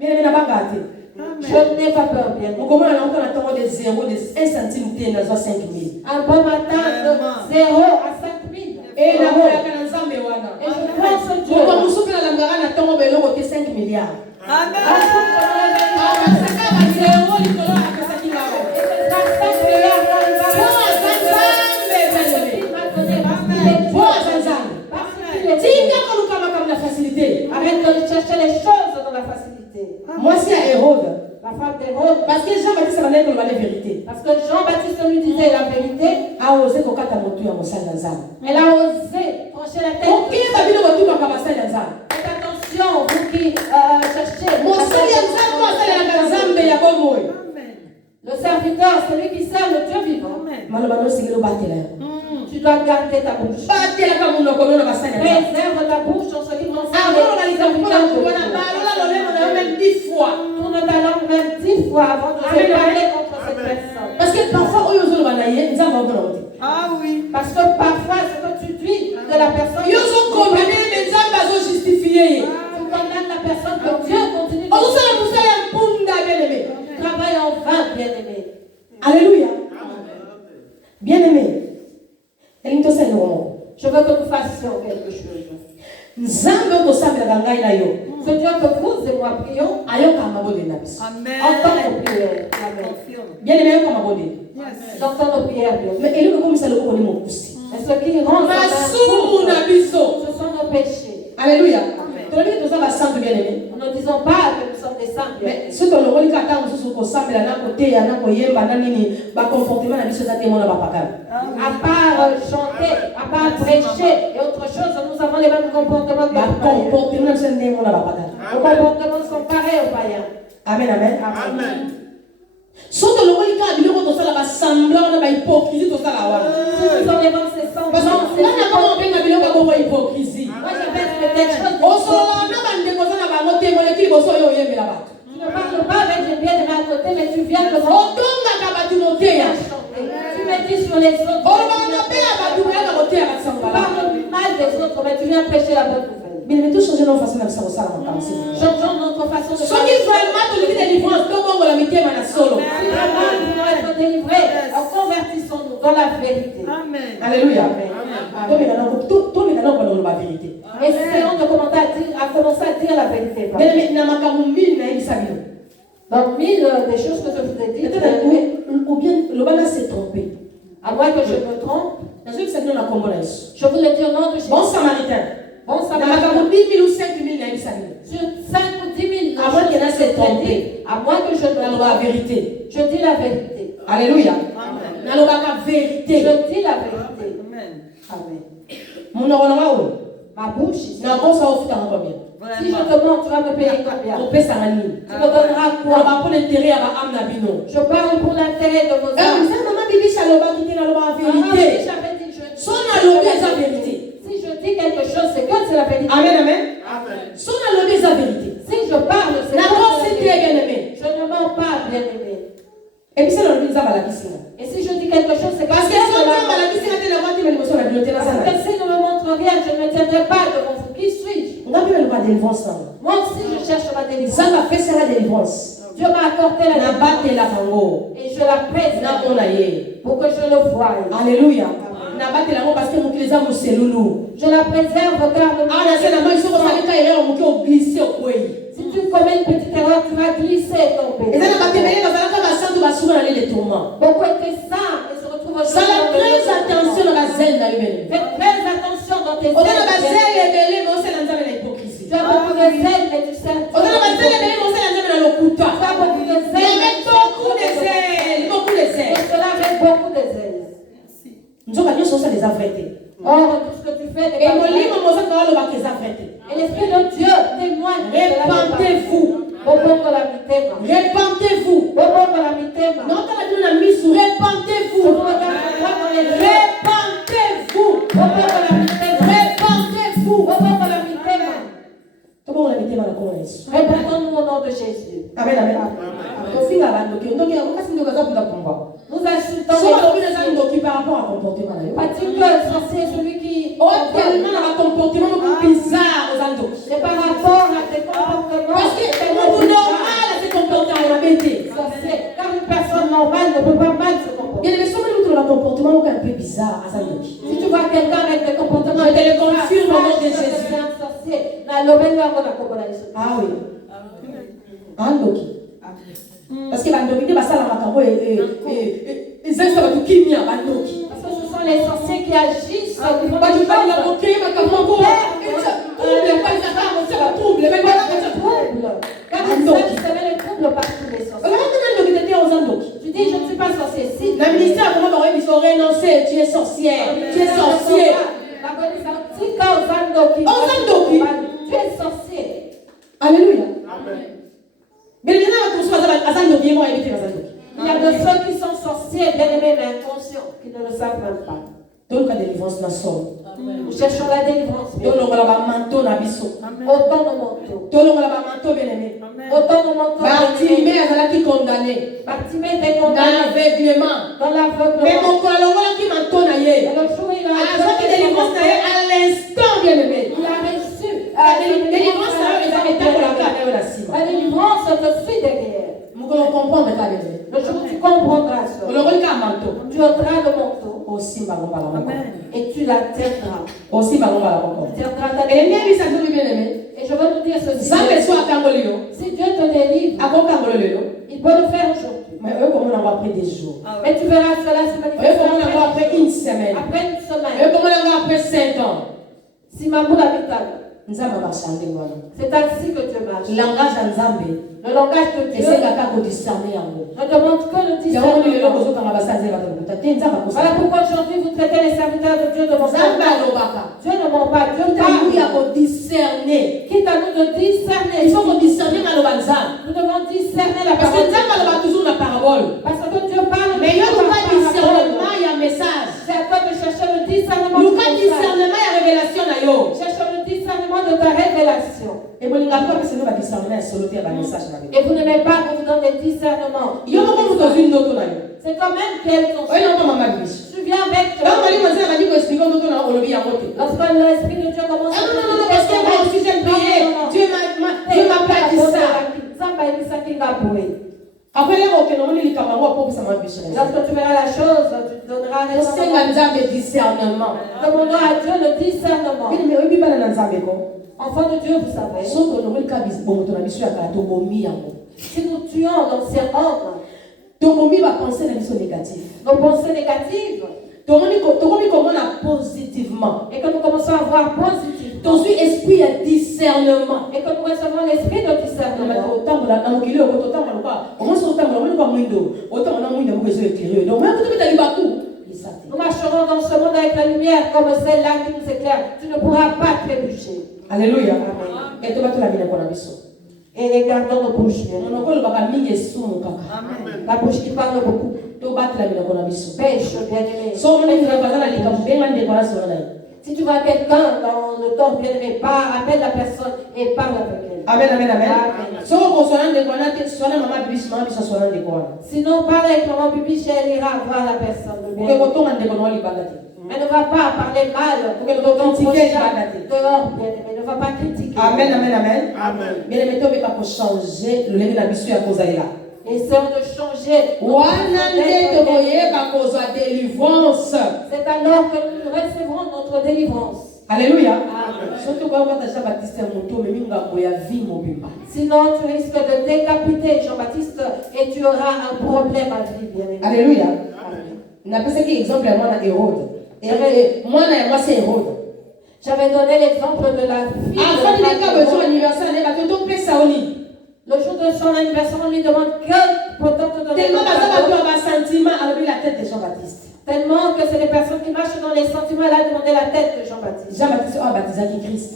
Bien bien na bangati. Je n'ai pas peur, bien. On commence à entendre de 0, de 1 centime, de 5 000. Un bon matin de 0 à 5 000. Et la voix Et je pense en Dieu. comme nous sommes dans la garage, on a 5 milliards. Amen. Arrête de chercher les choses dans la facilité. Moi, c'est à Hérode. La femme d'Hérode. Parce que Jean-Baptiste a dit la vérité. Parce que Jean-Baptiste lui disait la vérité. A osé kokata motu ya mosala nzambe. Elle a osé trancher la tête. OK, ba bino motu ka basala nzambe. Faites attention, vous qui cherchez. Mosala nzambe asala na nzambe ya bomoy. Le serviteur, celui qui sert le Dieu vivant. Maloba no singelo batela. Tu dois garder ta bouche. Batela ka muno ko no basala nzambe. Préserve ta bouche en ce qui concerne Avant les la serviteurs de wana Dieu. balola lo lemo na même 10 fois. Tourne ta langue même 10 fois avant de se parler contre cette personne. Parce que parfois oyo zo bana ye nzambe obona wote. Ah oui. Parce que parfois ce que tu dis de la personne, Yo zo condamner mais nzambe azo justifier. tu condamnes la personne que Dieu continue de Ozo sala musala ya mpunda bien-aimé. travailler en vain, bien-aimé. Alléluia. Bien-aimé. Elinto sala no. Je veux que nous fassions quelque chose. Nzambe okosambela ngai na yo. Ce Dieu que vous et moi prions, Ayoka mabode na biso. Amen. entend nos prières. Amen. Confirme. Bien-aimé ayoka mabode. Yes. J'entends nos prières, bien. Mais elingo komisa lokoko ni mokusi. Et ce qui rend Masumu na biso. ce sont nos péchés. Alléluia. Amen. Tolobi toza basantu bien-aimé. Nous ne disons pas que nous sommes des saints, bien. Mais ce tolongoli kaka mosusu kosambela na koteya na koyemba na nini bacomportement na biso eza te mona bapakala. À part chanter, à part prêcher et autre chose, nous avons les mêmes comportements que les païens. Bacomportement na biso nde mona bapakala. Nos comportements sont pareils aux païens. Amen, amen. Amen. So tolongoli kaka biloko tosala basemblant na bahypocrisie tosala wana. Si nous enlevons ces Parce semblants, que wana kama obenga biloko bongo hypocrisie. moi j'appelle des choses. Osolola na bandeko oza na bango te moleki liboso oyo oyembela bato. Tu ne parles pas avec des biens de ma côté, mais tu viens de moi otongaka bato moteya. chanter. Tu me dis sur les autres. olobaka na mpe ya bato bayaka koteya Tu basangala. parles mal des autres, mais tu viens prêcher la bonne nouvelle. Bien aimé, tout changer notre façon de kosala makambo. Changeons notre façon de soki vraiment tolingi délivrance tobongola mitema na solo. Si vraiment nous voulons être délivrés, convertissons-nous dans la vérité. Amen. Alléluia. Amen. tomeka na koloba vérité. Essayons de commencer à dire la vérité. Bien aimé, na makambo mingi nayebisa bino. Dans 1000 des choses que je vous ai dites, ou bien lobana s'est trompé. à moins que je me trompe, nazokisa bino na kombo na yesu. je vous le dis au nom de Jésus. Bon samaritain. Bon Na samaritain. makambo 10 000 ou 5 000 nayebisa bino. Sur 5 ou 10 000, À moins qu'il y en a choses que je s'est vous ai trompé. dites, à moins que je me naloba trompe, vérité. je dis la vérité. Alléluia. Amen. nalobaka vérité. Je dis la vérité. Amen. Amen. monoko na nga oyo Ma bouche ici. nakosa ofutanga combien. Si je te mens, tu vas me payer combien? opesanga nini. Tu me donneras quoi? aba mpo na intere ya baame na bino. Je parle pour l'intérêt de vos âmes. nzambe mama bibisi alobaki te nalobaka Ah, si vérité. j'avais dit je so nalobi eza vérité. Si je dis quelque chose, c'est que c'est la vérité. amen amen. so nalobi eza vérité. Si je parle, c'est que nakosi c'est te la vérité. bien aimé. Je ne mens pas, bien aimé. ebisa nalobi nzambe alakisinga. Et si je dis quelque chose, c'est que parce que c'est so de la nzambe alakisinga te nakwati na liboso na bino te Parce que nasala. si ne me montre rien, je ne me tiendrai pas devant vous. Qui suis-je? nga mpe naloba délivrance nanga. Moi aussi, je cherche ma délivrance. nzambe apesaka délivrance. Dieu m'a accordé la délivrance. nabatelaka ngo. Et je la préserve namona ye. pour que je le voie. alléluia. nabatela ngo parce que mokili eza moselulu. Je la préserve car le awa na se na moi soko osalika erreur moke oglisse okwei. si tu commets une petite erreur, tu vas glisser et tomber. eza na batembele bazalaka basantu basuka na lele tourment. Beaucoup étaient saints et se retrouvent aujourd'hui. sala dans le très lieu de attention na bazele na yo bene. Fais très attention dans tes oza na zèles. bazele ebele mais osala nzambe na hypocrisie. Tu as beaucoup de zèle, mais tu sers. oza na bazele ebele mais osala nzambe na lokuta. Tu as beaucoup de il y zèle. avait beaucoup de zèle beaucoup de Et zèle. cela avec beaucoup de zèle. ça les a vrais. Or, tout ce que tu fais n'est Et pas mon vrai. livre, mon sac, on va les arrêter. Et l'Esprit de Dieu témoigne. que cela n'est pas vrai. Répentez-vous. Bobongo la mitema. Répentez-vous. Bobongo la mitema. Non, t'as dit la mise, répentez-vous. Je vous regarde droit dans les yeux. Répentez-vous. Bobongo la mitema. Répentez-vous. Bobongo la mitema. Comment on l'a mis dans la connaissance? Répondons-nous au nom de Jésus. Amen, amen. Nous insultons So, les on a sorciers. dit par rapport à comportement. Pas-tu que le sorcier est celui qui... Oh, tellement un comportement bizarre aux Andos. C'est par rapport à tes comportements. Parce que tellement nous normal à ces comportements, on a bêté. sorcier. Car une personne normale ne peut pas mal se comporter. Il y a des personnes qui ont un comportement un peu bizarre à Zandos. Si tu vois quelqu'un avec des comportements... Je te le confirme au nom de sache que Jésus. c'est un sorcier. Na lobeli yango na kombo na Yesu. Ah oui. Andoki. Parce que Bandoki, c'est la makambo et ça va tout kimia Bandoki. Parce que ce sont les sorciers qui agissent. Qui font Bah, des tu vas la choses. moquer, ma makambo. Trouble, Car ils savent semer le trouble partout les sorciers. Tu dis, je ne suis pas sorcier. Si le ministère, comment on dit, renoncer, tu es sorcière, tu es sorcier. Tu es sorcier. Alléluia. Mais il y en a qui sont à Zandoki, moi, éviter à Zandoki. Il y a de ceux qui sont sorciers, bien aimés, mais inconscients, qui ne le savent même pas. Donc, la délivrance n'a son. Nous cherchons la délivrance. Donc, on va manteau na biso. Autant nos manteaux. Donc, on va manteau bien aimé. Autant nos manteaux. Bartimée, elle qui condamné. Bartimée était Dans condamné l'aveuglement. dans l'aveuglement. Mais mon collègue qui manteau na Et ye. le jour où il a À la délivrance na ye, à l'instant bien aimé. il a reçu La délivrance na ye, ça était pour la carte de la cime. la délivrance te suit derrière. Nous comprenons mais pas bien. Le jour où tu comprendras On cela, le regarde manteau. tu ôteras le manteau Aussi, bah, on va la et tu la tiendras. Aussi, bah, on va la Tu tiendras ta Et délivrance. bien, ça nous bien aimé. Et je veux nous dire ceci. Zambe soit Kangolio. Si Dieu te délivre, À quoi Kangolio? il peut le faire aujourd'hui. Mais eux, comment on va après des jours? Mais tu verras cela se Eux, manifester comment on va après une semaine? après une semaine. Eux, comment on va après 5 ans? Si ma boule habitable, Nzamba va chanter, voilà. c'est ainsi que tu marches. Langage en Zambé. Le langage de Et Dieu c'est la carte au discerner en haut. ne demande que le Il y a un moment où les discernement. gens ont basé à Zamba. Voilà pourquoi aujourd'hui vous traitez les serviteurs de Dieu de Zamba mensonges. Lobaka. Dieu ne ment pas, Dieu Il y a parle. qu'au discerner. Quitte à nous de discerner. Il faut qu'on discerne Malobanza. Nous devons discerner la Parce que parole. Zamba Loba toujours la parabole. Parce que Dieu parle. Mais il y a par pas parole. discernement, il y a message. C'est à toi de chercher le discernement. Nous de pas ton discernement, il y a révélation na yo. salut. Cherche le discernement de ta révélation. Et bon, il n'y a pas que c'est nous qui discernement, c'est l'autre message na yo. Et vous n'aimez pas qu'on vous donne des discernements. Il y a beaucoup de choses d'autres na yo. C'est quand même qu'elles sont. Oui, non, pas maman biche. Tu viens avec Donc, on dit que dit que expliquons d'autres na olobi ya côté. lorsque l'Esprit de Dieu commence Ah non, non, non, parce que moi aussi j'aime prier. Dieu m'a pas dit ça. Après, là, ok, non, on dit que pour que ça m'a biche. Lorsque tu verras la chose, tu te donneras C'est raison. un examen de discernement. Demandons à Dieu le discernement. Oui, mais oui, pas dans l'examen. Enfant de Dieu, vous savez, Sauf que nous, le cas, bon, ton ambition à ton bomi en haut. si nous tuons l'ancien homme, Ton bomi va penser à l'ambition négative. nos pensées négatives, Ton bomi comment on a positivement. et que nous commençons à voir positivement, Ton esprit à discernement. et que nous recevons l'esprit de discernement, nous marcherons dans ce monde avec la lumière comme celle-là qui nous éclaire. Tu ne pourras pas trébucher. Alléluia. Amen. Et toi, tu vas la vie. Et gardons nos bouches. bien. La bouche qui parle beaucoup. Pêche, bien-aimé. Si tu vois quelqu'un dans le temps bien-aimé, appelle la personne et parle avec elle. Amen, amen, amen. Amen. Sinon, parle avec maman Bibi, elle ira voir la personne. le bien-aimé. Elle ne va pas parler mal de ton prochain dehors, bien-aimé. Ne va pas critiquer. Amen, amen, amen. Bien aimé, tu peux changer le lien de la mission à cause de là. Essayons de changer. C'est alors que nous recevrons notre délivrance. Alléluia. Amen. Surtout quand on a Baptiste Moto, mais il y a vie mobile. Sinon, tu risques de décapiter Jean-Baptiste et tu auras un problème à vie, bien-aimé. Alléluia. Amen. On appelle ça qui exemple à moi, Hérode. Moi, c'est Hérode. J'avais donné l'exemple de la fille. Avant de faire besoin anniversaire, on va te donner ça au lit. Le jour de son anniversaire, on lui demande que peut-on te donner Tellement un que ça cadeau. va avoir un sentiment, alors il a la tête de Jean-Baptiste. Tellement que c'est des personnes qui marchent dans les sentiments. Elle a demandé la tête de Jean-Baptiste. Jean-Baptiste a baptisé Christ.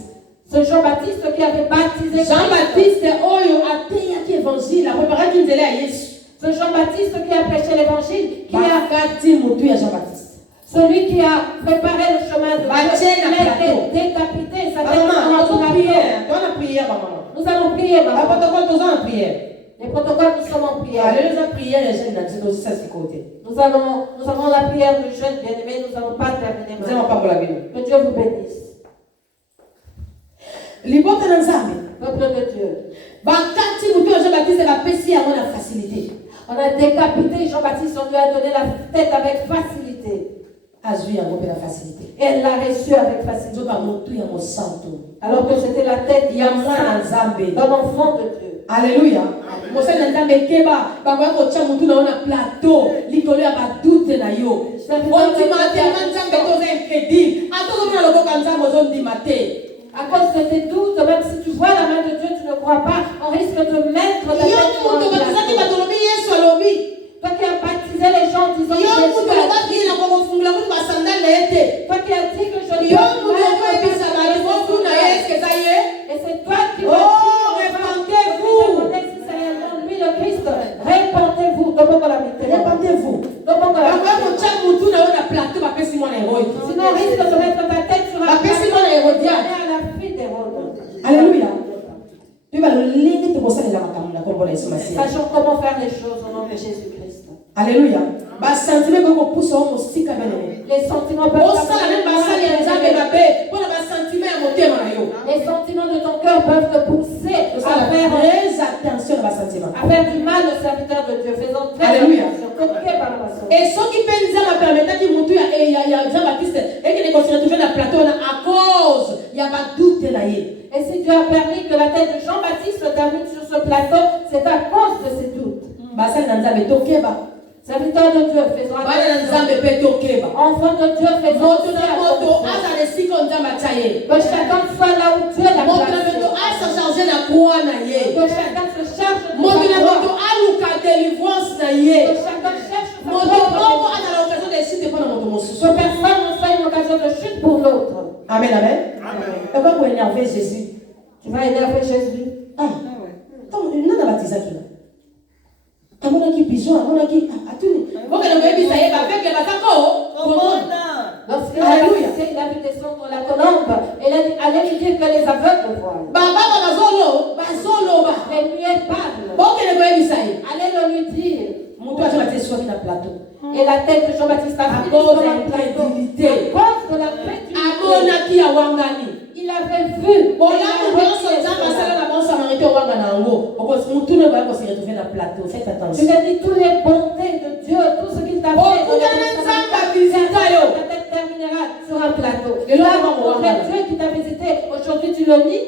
Ce Jean-Baptiste qui avait baptisé Jean-Baptiste oyo ateyaki évangile apréparaki nzela ya Yesu. Ce Jean-Baptiste qui a prêché l'évangile, qui a bakati motu ya Jean-Baptiste. celui qui a préparé le chemin de Dieu, il a été décapité. Ça nous allons prier, maman. Les protocoles, nous sommes en prière. Nous avons la prière de jeunes bien-aimés. Nous n'allons pas terminer maintenant. Que Dieu vous bénisse. Peuple de Dieu. On a décapité Jean-Baptiste, on lui a donné la tête avec facilité. Et elle l'a reçu avec facilité. Alors que c'était la tête d'un enfant de Dieu. Alléluia. Mosala nzambe keba bakoya kotia mutu na ona plateau likolo ya badute na yo. Ondima te nzambe toza incrédible. Atoko na loboka nzambe ozondima te. À cause de tes doutes, même si tu vois la main de Dieu, tu ne crois pas, on risque de mettre ta tête sur un plateau. Toi qui as baptisé les gens en disant que Jésus toi qui as dit que je ne et c'est toi qui vas répandez-vous. Lui le Christ, répandez-vous. Répandez-vous. Sinon on risque de mettre ta tête sur un plateau et à la fille d'Hérode. Alléluia. Sachons comment faire les choses au nom de Jésus-Christ. Alléluia. Les sentiments peuvent les sentiments de ton cœur peuvent te pousser à faire du mal au serviteur de Dieu. Faisons très attention. Et ceux qui permettent qu'il monte Jean-Baptiste et qu'il se retrouve dans le plateau à cause il y a pas doute là. Et si Dieu a permis que la tête de Jean-Baptiste termine sur ce plateau, c'est à cause de ses doutes. Serviteur de Dieu, faisons attention. Enfant de Dieu, faisons attention. Que chacun soit là où Dieu l'a placé. Que chacun se cherche de sa que chacun cherche sa que personne ne soit une occasion de chute pour l'autre. Amen, amen. Et pourquoi vous énervez Jésus? Tu vas énerver Jésus. Ah, attends, il n'a pas baptisé qui là. Amonaki pigeon, amonaki atuni. Vous que le bébé ça y est avec les batako. Lorsqu'il a vu descendre la colombe, il a dit allez lui dire que les aveugles voient. Les muets parlent. Vous que le bébé ça y est. Allez le lui dire. Mon toit Jean-Baptiste soit dans le plateau. Et la tête de Jean-Baptiste a à cause de l'incrédulité. À cause de l'incrédulité. Amonaki ya wangani. Il avait vu. Tu lui as dit toutes les bontés de Dieu, tout ce qu'il t'a fait. Ta tête terminera sur un plateau. Et là, Dieu qui t'a visité, aujourd'hui tu le nies.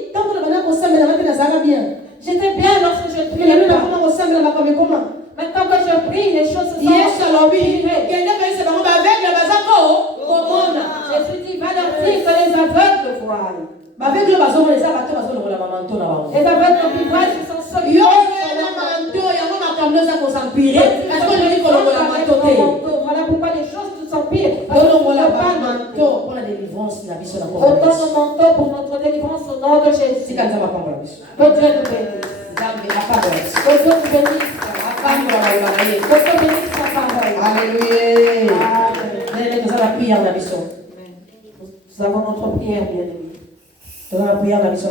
J'étais bien lorsque je priais. Maintenant que je prie, les choses se sont empirées. Jésus dit, va leur dire que les aveugles voient. Les aveugles qui voient, ce sont ceux qui voilà pourquoi les choses s'empirent. Autant de manteaux pour notre délivrance au nom de Jésus. Que Dieu nous bénisse. Que Dieu nous bénisse. Que Dieu bénisse sa parole. Alléluia. Nous avons notre prière, bien-aimée. Nous avons la prière dans la mission.